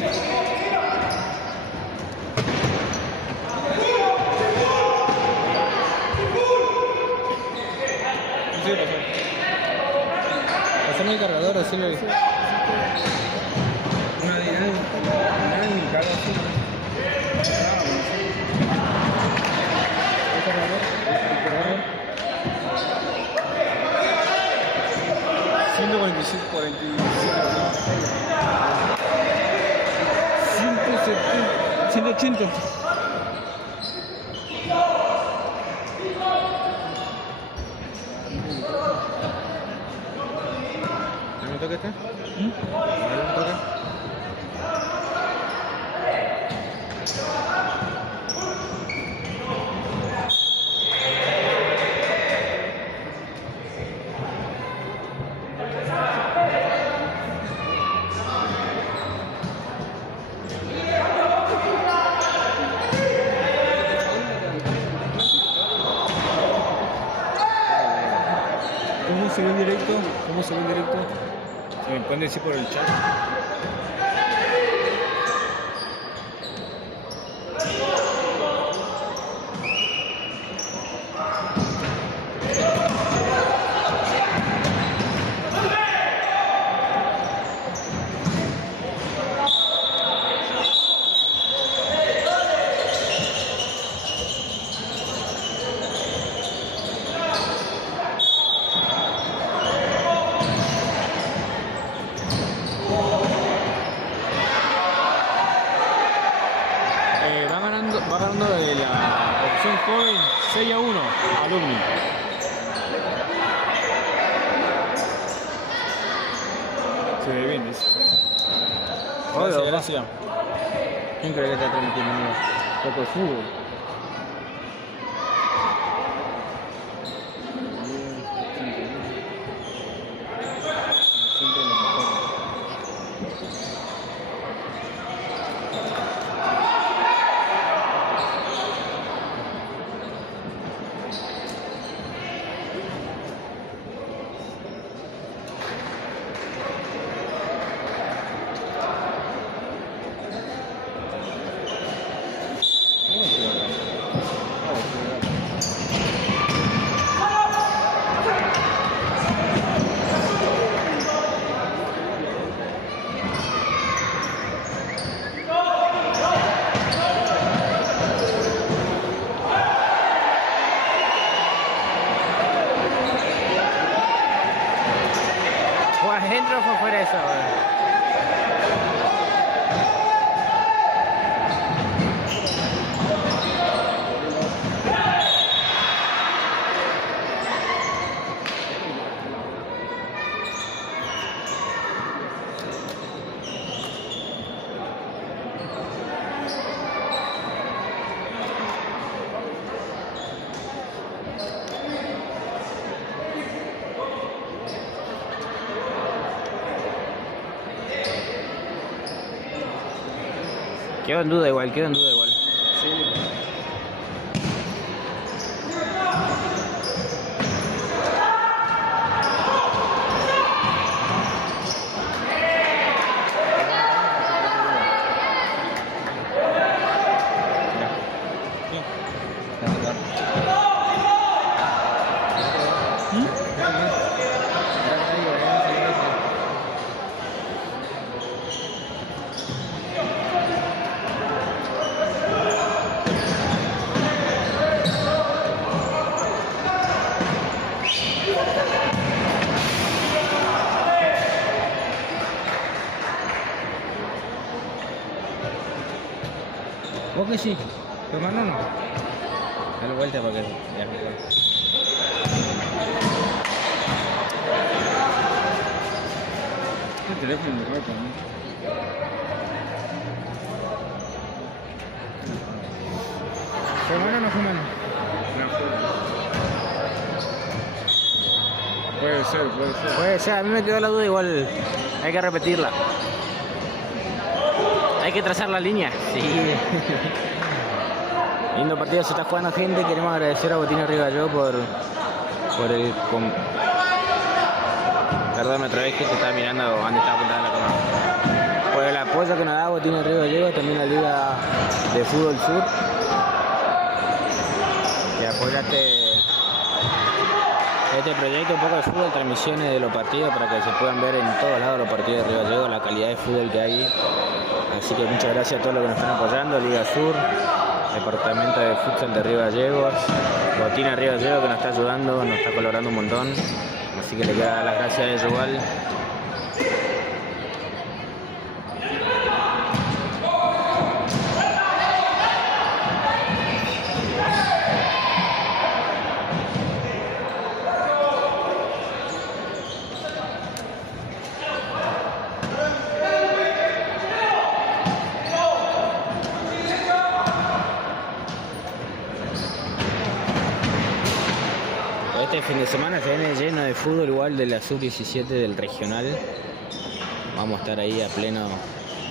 Sí, pasó. Pasame el cargador, así lo hice. Una dinámica, algo así. El cargador. 147, 170, 180. ¿No me toca acá? ¿No me toca? ¿Cómo se ve en directo? ¿Cómo se ve en directo? Se me pueden decir por el chat. Va ganando la opción joven 6-1 Alumni. Se ve bien, dice. Gracias, gracias. ¿Quién cree que está transmitiendo? Poco de fútbol. Siempre lo mejor. ¿Fue adentro o fue fuera de esa hora? Quedó en duda igual, quedó en duda igual. ¿Vos que sí? ¿Tu hermano no? Dale vuelta para que ya no pueda. El teléfono me ropa, ¿no? ¿Tu hermano no fue hermano? Puede ser, puede ser. Puede ser, a mí me quedó la duda igual. Hay que repetirla. Hay que trazar la línea. Sí. Lindo partido se está jugando, gente. Queremos agradecer a Botín Rivalló por el... Perdóname otra vez que te estaba mirando donde estaba apuntada la cámara. Por apoyo que nos da Botín Río Gallegos, también la Liga de Fútbol Sur, que apoya este proyecto, un poco de fútbol, transmisiones de los partidos para que se puedan ver en todos lados los partidos de Río Gallegos, la calidad de fútbol que hay. Así que muchas gracias a todos los que nos están apoyando, Liga Sur, Departamento de Futsal de Río Gallegos, Botina Río Gallegos que nos está ayudando, nos está colaborando un montón. Así que le quiero dar las gracias a ellos igual. Este fin de semana se viene lleno de fútbol, igual de la sub-17 del regional. Vamos a estar ahí a pleno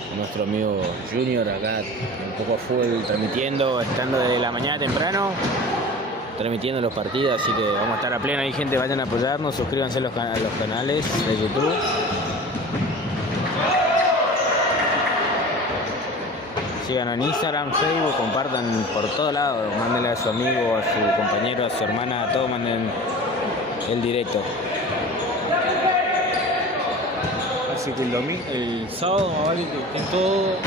con nuestro amigo Junior acá, un poco de fútbol transmitiendo, estando de la mañana temprano, transmitiendo los partidos, así que vamos a estar a pleno. Ahí gente, vayan a apoyarnos, suscríbanse a los canales de YouTube. Síganos en Instagram, Facebook, compartan por todos lados, mándenle a su amigo, a su compañero, a su hermana, a todos manden el directo. Así que el sábado vale que estén todos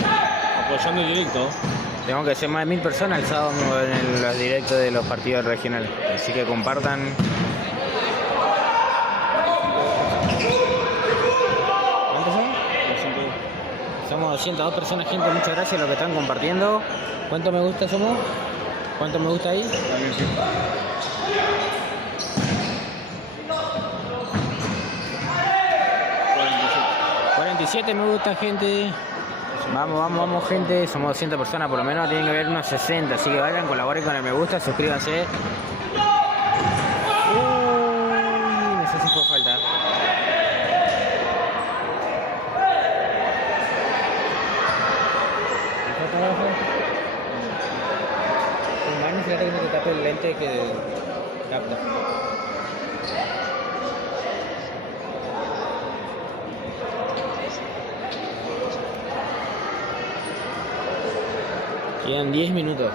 apoyando el directo. Tengo que ser más de 1000 personas el sábado en los directos de los partidos regionales, así que compartan. Somos 202 personas, gente, muchas gracias a los que están compartiendo. ¿Cuánto me gusta somos? ¿Cuánto me gusta ahí? 47 me gusta, gente. Vamos, gente. Somos 200 personas, por lo menos tienen que ver unos 60. Así que vayan, colaboren con el me gusta, suscríbanse. No sé si fue falta. Fíjate que no te tape el lente que capta. Quedan 10 minutos.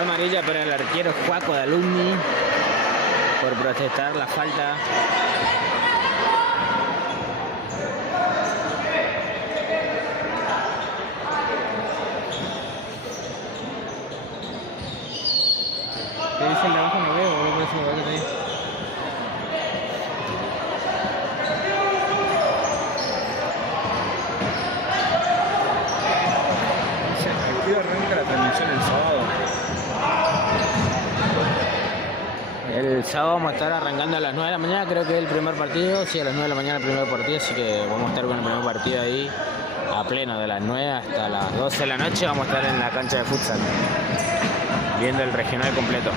Amarilla para el arquero Juaco de Alumni por protestar la falta. ¿Qué dice el de abajo? No veo, no parece que vaya ahí. Aquí arranca la transmisión el sábado. El sábado vamos a estar arrancando a las 9 de la mañana, creo que es el primer partido. Sí, a las 9 de la mañana el primer partido, así que vamos a estar con el primer partido ahí a pleno, de las 9 hasta las 12 de la noche. Vamos a estar en la cancha de futsal, viendo el regional completo.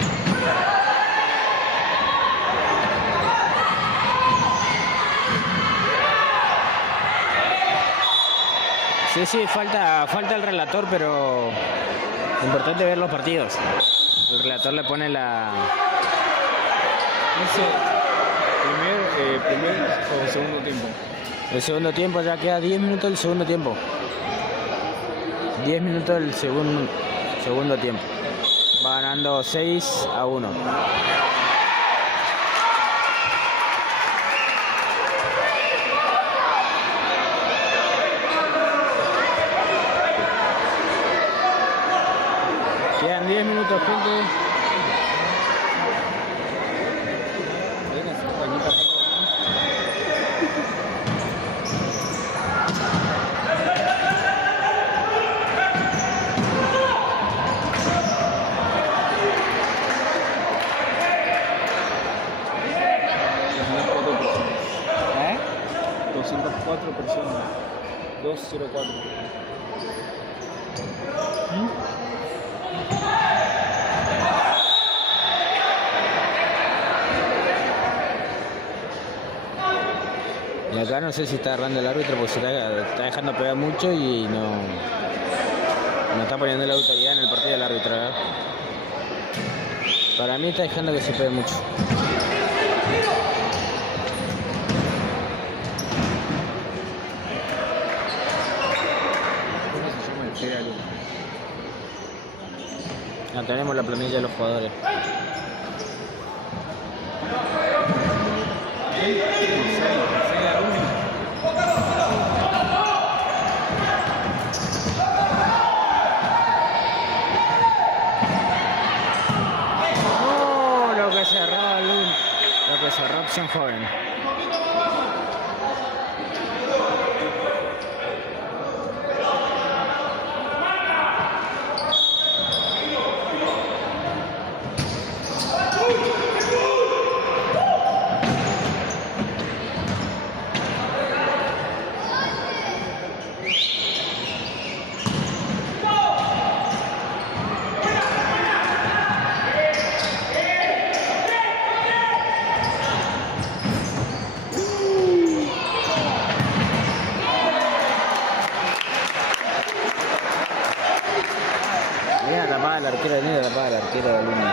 Sí, falta el relator, pero importante ver los partidos. El relator le pone la... Primer o segundo tiempo. El segundo tiempo, ya queda 10 minutos del segundo tiempo. 10 minutos del segundo tiempo. Va ganando 6-1. Quedan 10 minutos, gente. ¿Eh? 204 personas. 204. Acá no sé si está errando el árbitro porque se está dejando pegar mucho y no está poniendo la autoridad en el partido del árbitro, ¿verdad? Para mí está dejando que se pegue mucho. ¿Cómo se llama el Fede Alumni? No tenemos la planilla de los jugadores. Fede Alumni. ¡Oh! Lo que cerró Opción Joven. Mira, tapada el arquero de Alumni.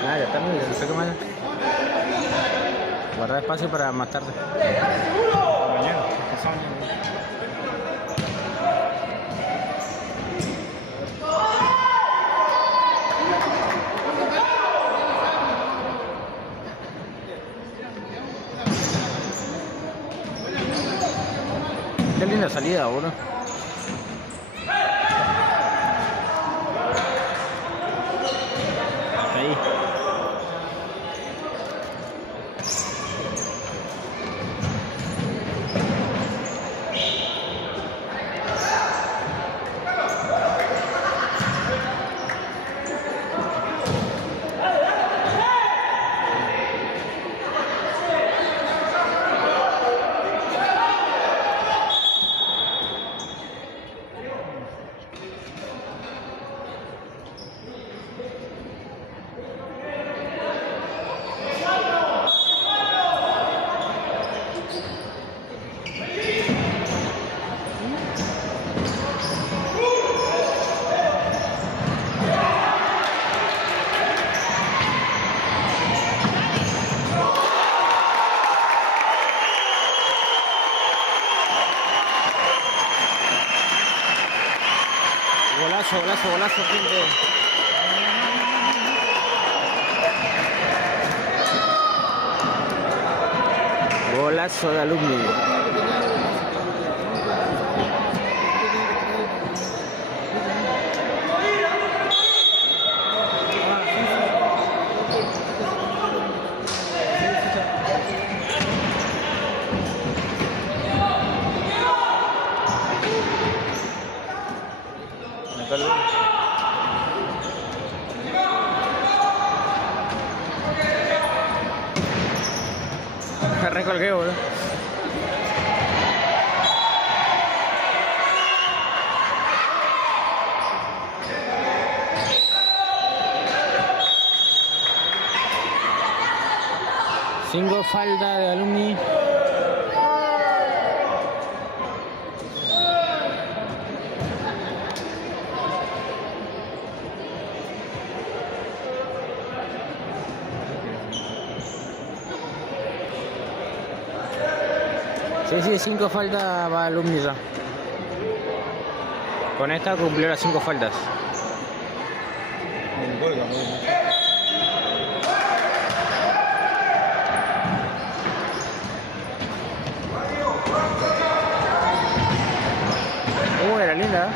Ya está, no sé qué más. Guardar espacio para más tarde. Mañana, pasado mañana. Qué linda salida, boludo. Ahí. golazo, gente. Golazo de Alumni. Me recolgué, boludo. Cinco falta de Alumni. Sí, 5 faltas va Alumni ya. Con esta cumplió las 5 faltas. Era linda.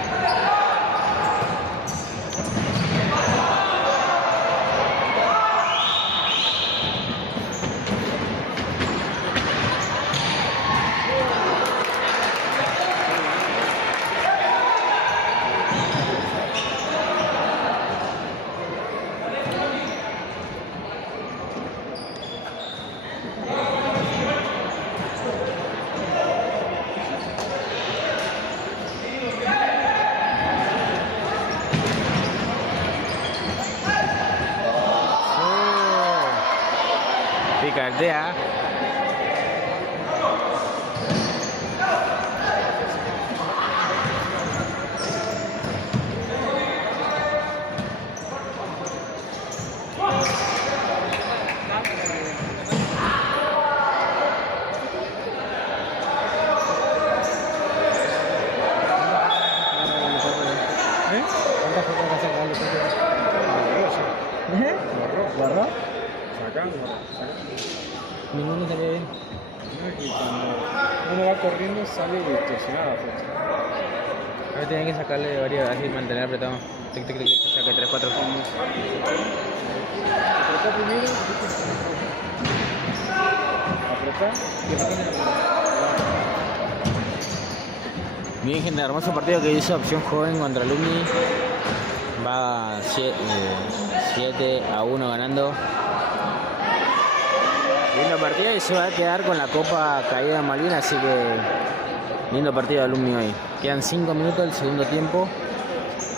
Picardea. ¿Guarro? Ninguno salió bien. Y cuando uno va corriendo sale distorsionado. Ahora tienen que sacarle varios, así mantener apretado. Tic, tic, tic, tic, saque 3, 4. Apretar primero, apretar y Bien, gente, hermoso partido que hizo Opción Joven contra Alumni. Va 7-1 ganando. Lindo partido y se va a quedar con la Copa Caída de Malvinas, así que lindo partido de Alumni hoy. Quedan 5 minutos del segundo tiempo.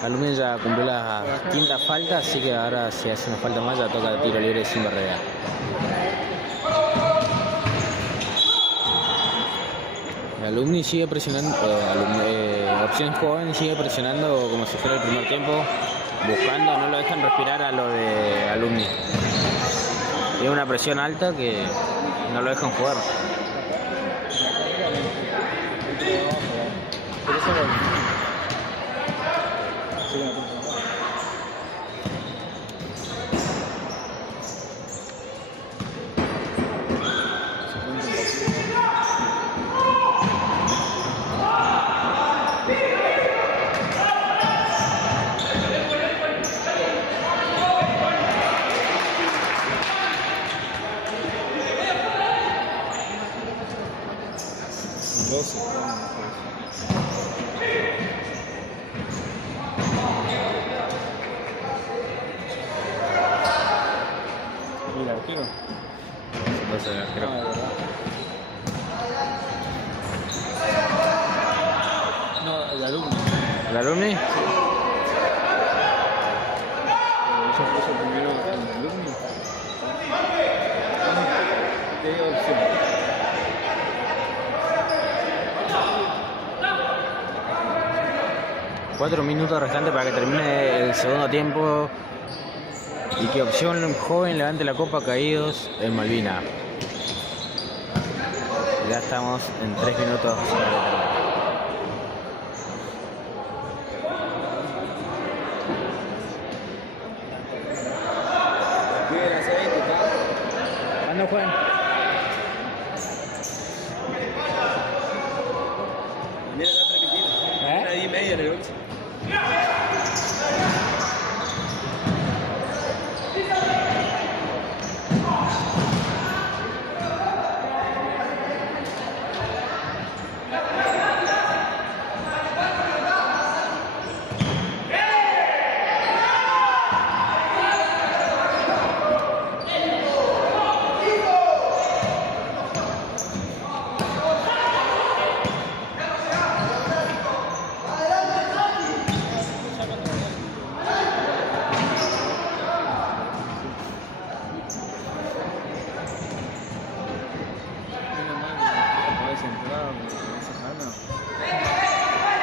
Alumni ya cumplió la quinta falta, así que ahora si hace una falta más ya toca tiro libre sin barrera. Alumni sigue presionando, Opción Joven sigue presionando como si fuera el primer tiempo, buscando, no lo dejan respirar a lo de Alumni. Tiene una presión alta que no lo dejan jugar. ¿Y el arquero? Entonces, el arquero. No, el alumno. ¿El Alumni? Ella puso primero el alumno. ¿Qué opción? 4 minutos restantes para que termine el segundo tiempo y que Opción Joven levante la Copa Caídos en Malvina. Ya estamos en 3 minutos. ¿Cuándo juegan? Mira, la transmitida. ¿Eh? Una 10:30 le doy.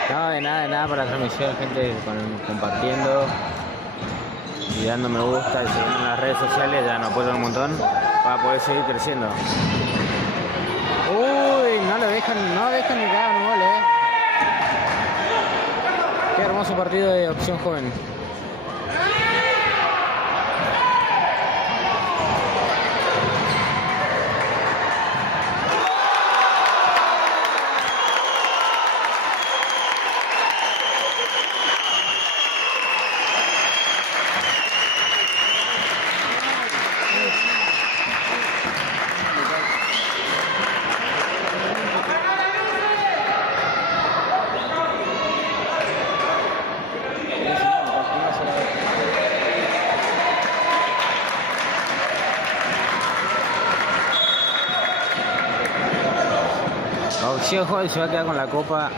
No, de nada para la transmisión, gente compartiendo y dando me gusta y siguiendo en las redes sociales, ya nos apoyan un montón para poder seguir creciendo. Uy, no dejan ni que hagan un gol, Qué hermoso partido de Opción Joven. Opción Joven se va a quedar con la copa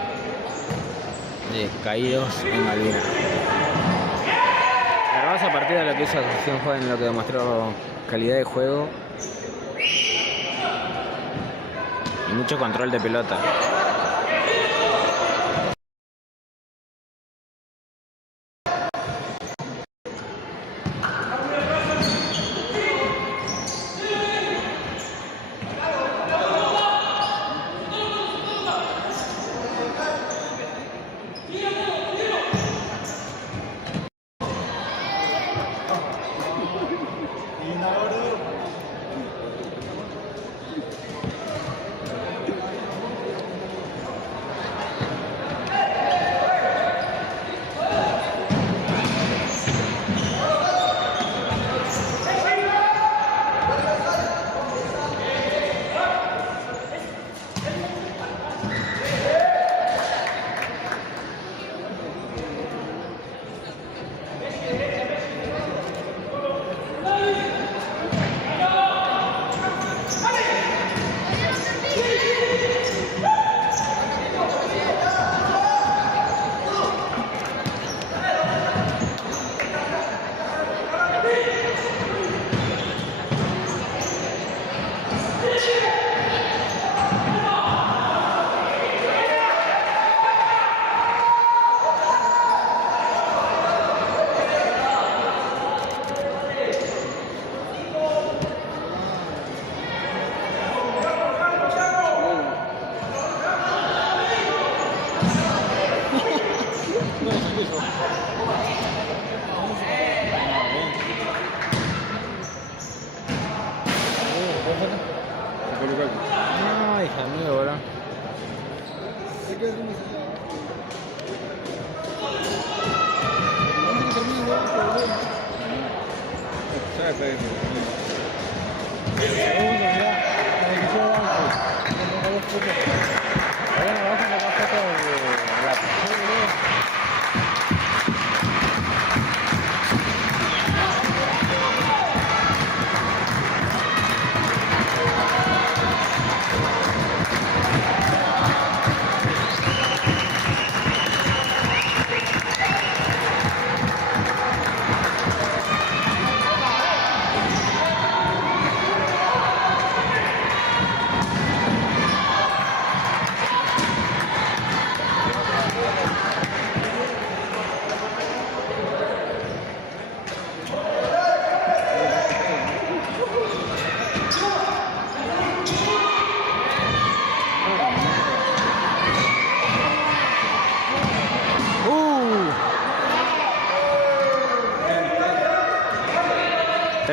de Caídos en Malvinas. Hermoso partido de lo que hizo Opción Joven, lo que demostró calidad de juego y mucho control de pelota. No, hija mía, boludo.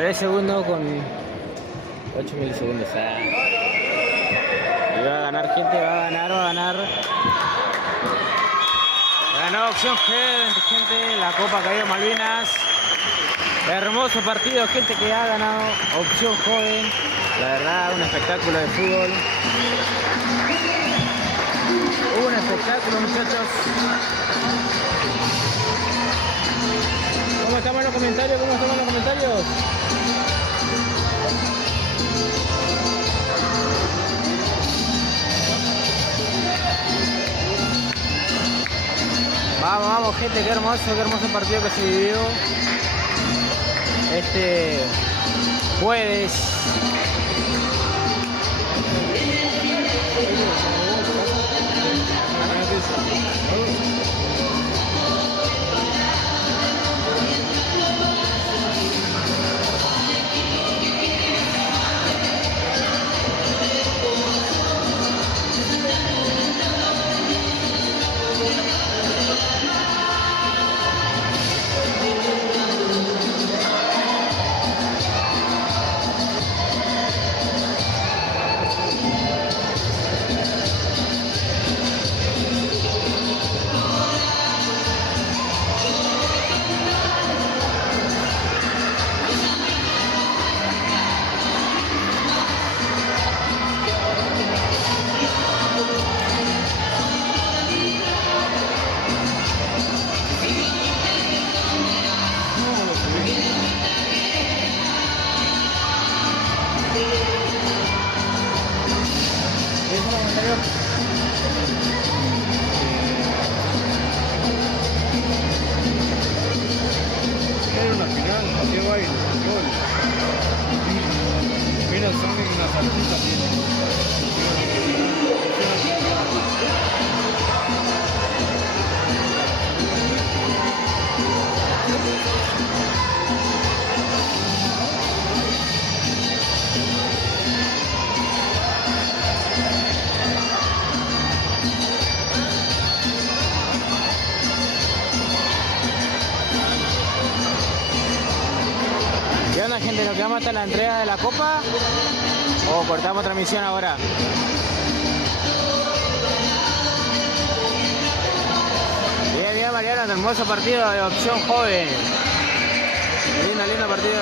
3 segundos con 8 milisegundos. Y va a ganar, gente, va a ganar. Ganó Opción G, gente, la Copa Caído Malvinas. Hermoso partido, gente, que ha ganado Opción Joven. La verdad, un espectáculo de fútbol. Un espectáculo, muchachos. ¿Cómo estamos en los comentarios? Vamos, gente, qué hermoso partido que se vivió este jueves. Era una final, qué baile, gol. Mira, son unas artistas ¿Qué onda, gente? ¿Nos quedamos hasta la entrega de la copa? ¿O cortamos transmisión ahora? Bien, Mariano, un hermoso partido de Opción Joven. Lindo partido.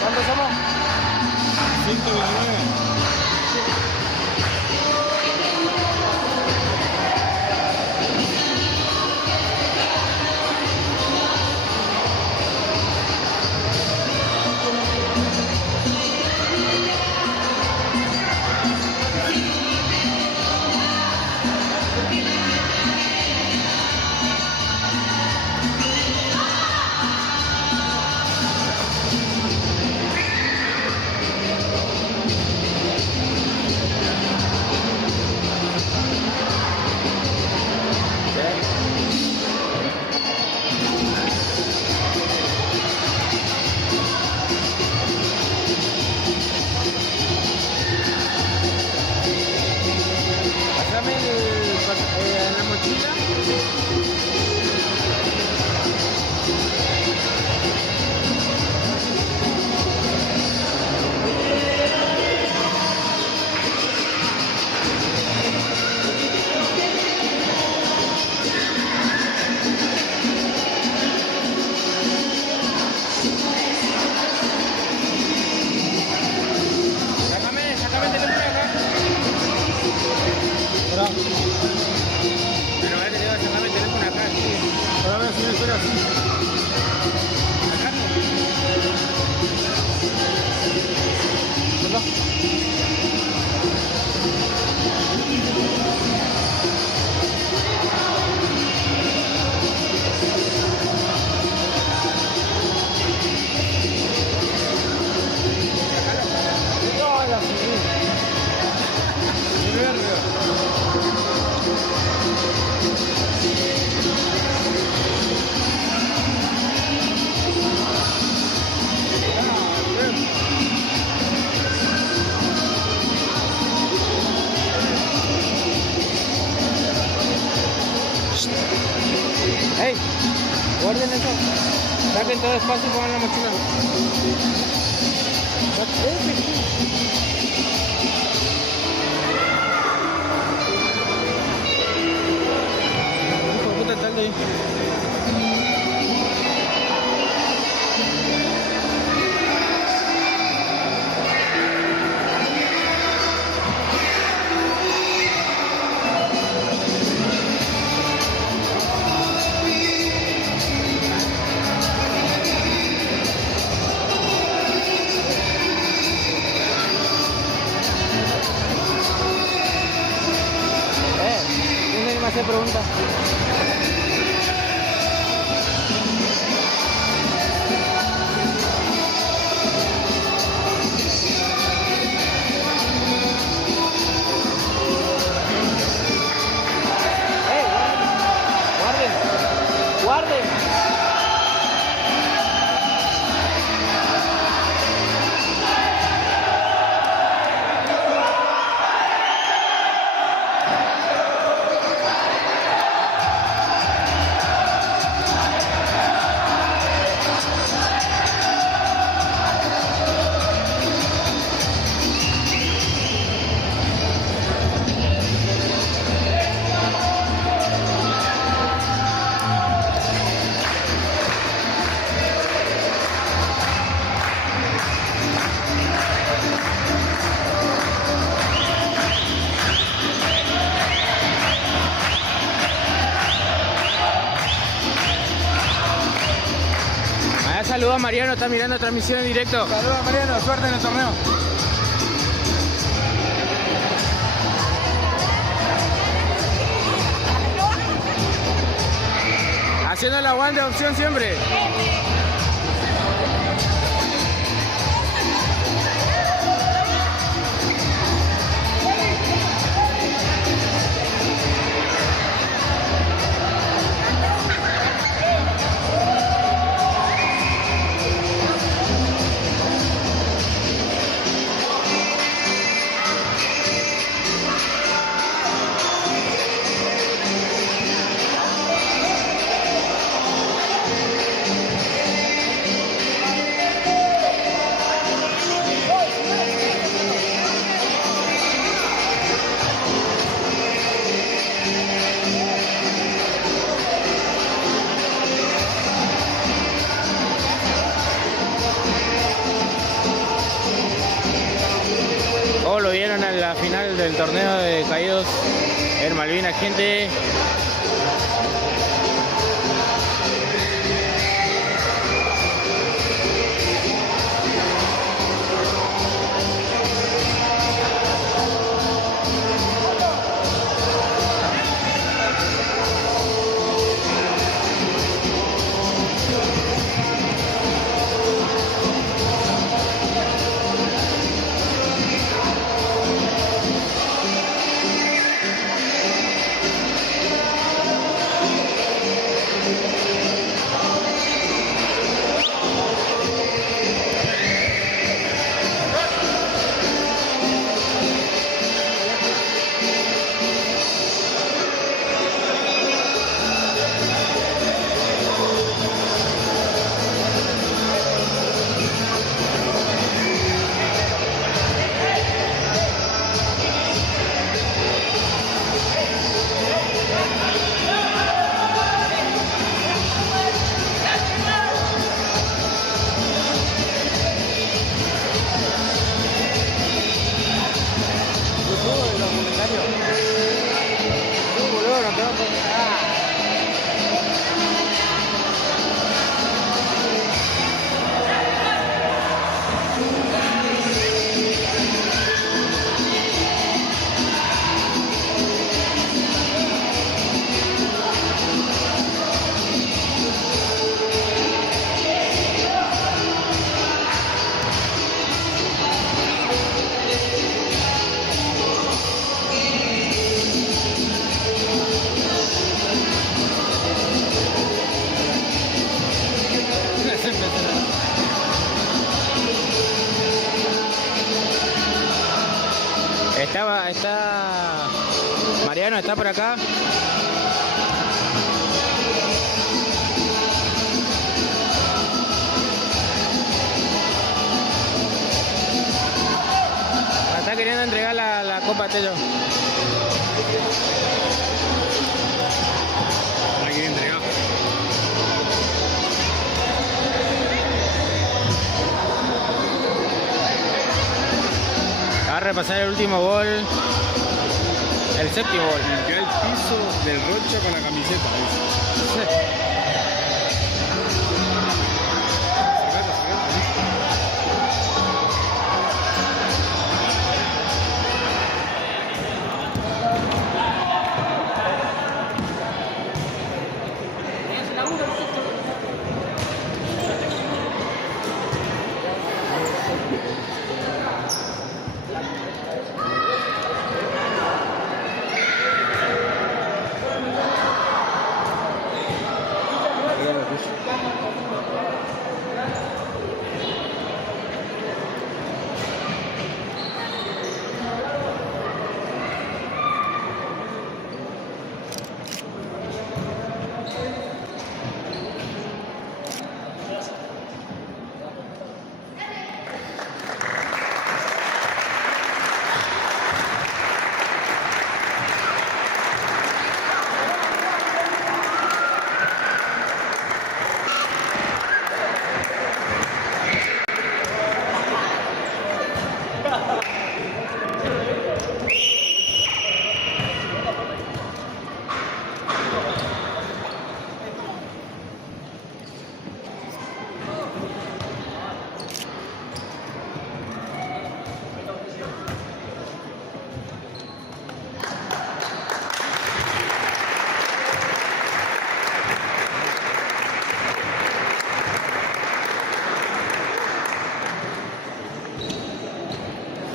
¿Cuántos somos? 129. Dame la mochila. Sácame el teléfono acá. Bueno, a ver, te digo, sácame el teléfono acá. Ahora ver si me esperas. Acá. Guarden eso. Saquen todo espacio y pongan la mochila. Hijo de puta, está ahí. ¿Quién me hace preguntas? Guarden. Guarden. Saludos a Mariano, está mirando transmisión en directo. Saludos a Mariano, suerte en el torneo. Haciendo el aguante de opción siempre. Lo vieron en la final del torneo de caídos en Malvinas, gente. Está Mariano, está por acá. queriendo entregar la copa a Tello. Hay que entregar. Va a repasar el último gol. El séptimo gol. Limpiar el piso del Rocha con la camiseta.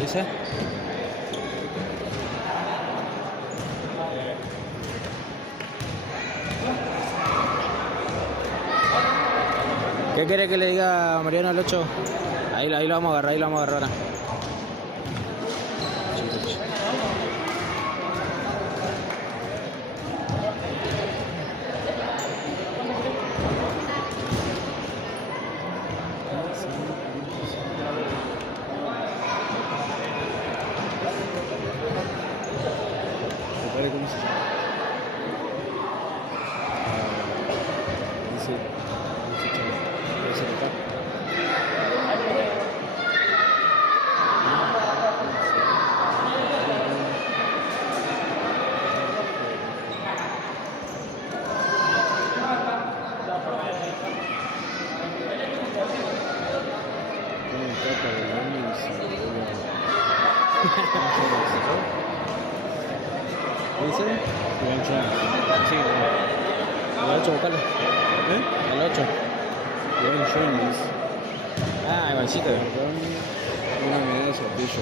¿Ese? ¿Qué quiere que le diga a Mariano al 8? Ahí lo vamos a agarrar, ahí lo vamos a agarrar ahora. ¿Cómo se llama? ¿Dice? Sí, Al 8, buscalo. Al 8. Ah, Ivancito. Una medalla de sortillo.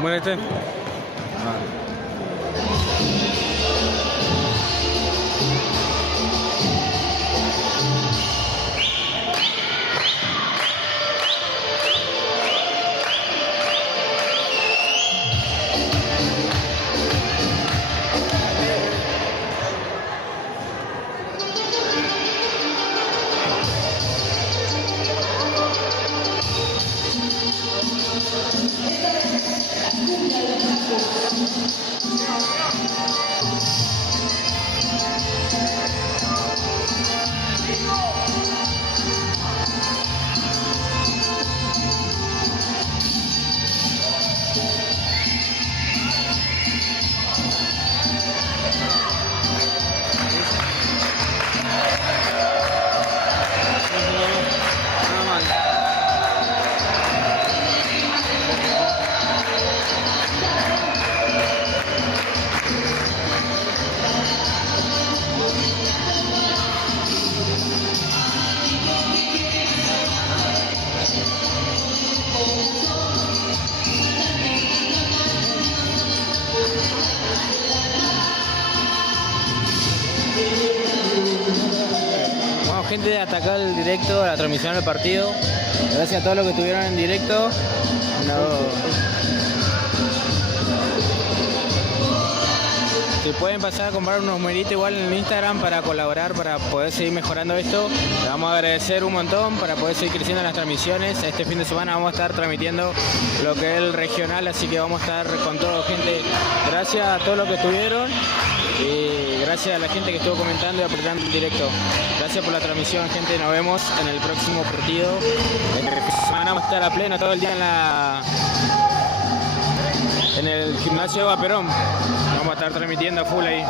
¿Cómo es este? Thank you. acá el directo, la transmisión del partido. Gracias a todos los que estuvieron en directo. Si pueden pasar a comprar un numerito igual en el Instagram para colaborar, para poder seguir mejorando esto, le vamos a agradecer un montón para poder seguir creciendo en las transmisiones. Este fin de semana vamos a estar transmitiendo lo que es el regional, así que vamos a estar con toda gente. Gracias a todos los que estuvieron y gracias a la gente que estuvo comentando y apretando en directo. Gracias por la transmisión, gente. Nos vemos en el próximo partido. Vamos a estar a pleno todo el día en el gimnasio Eva Perón. Vamos a estar transmitiendo a full ahí.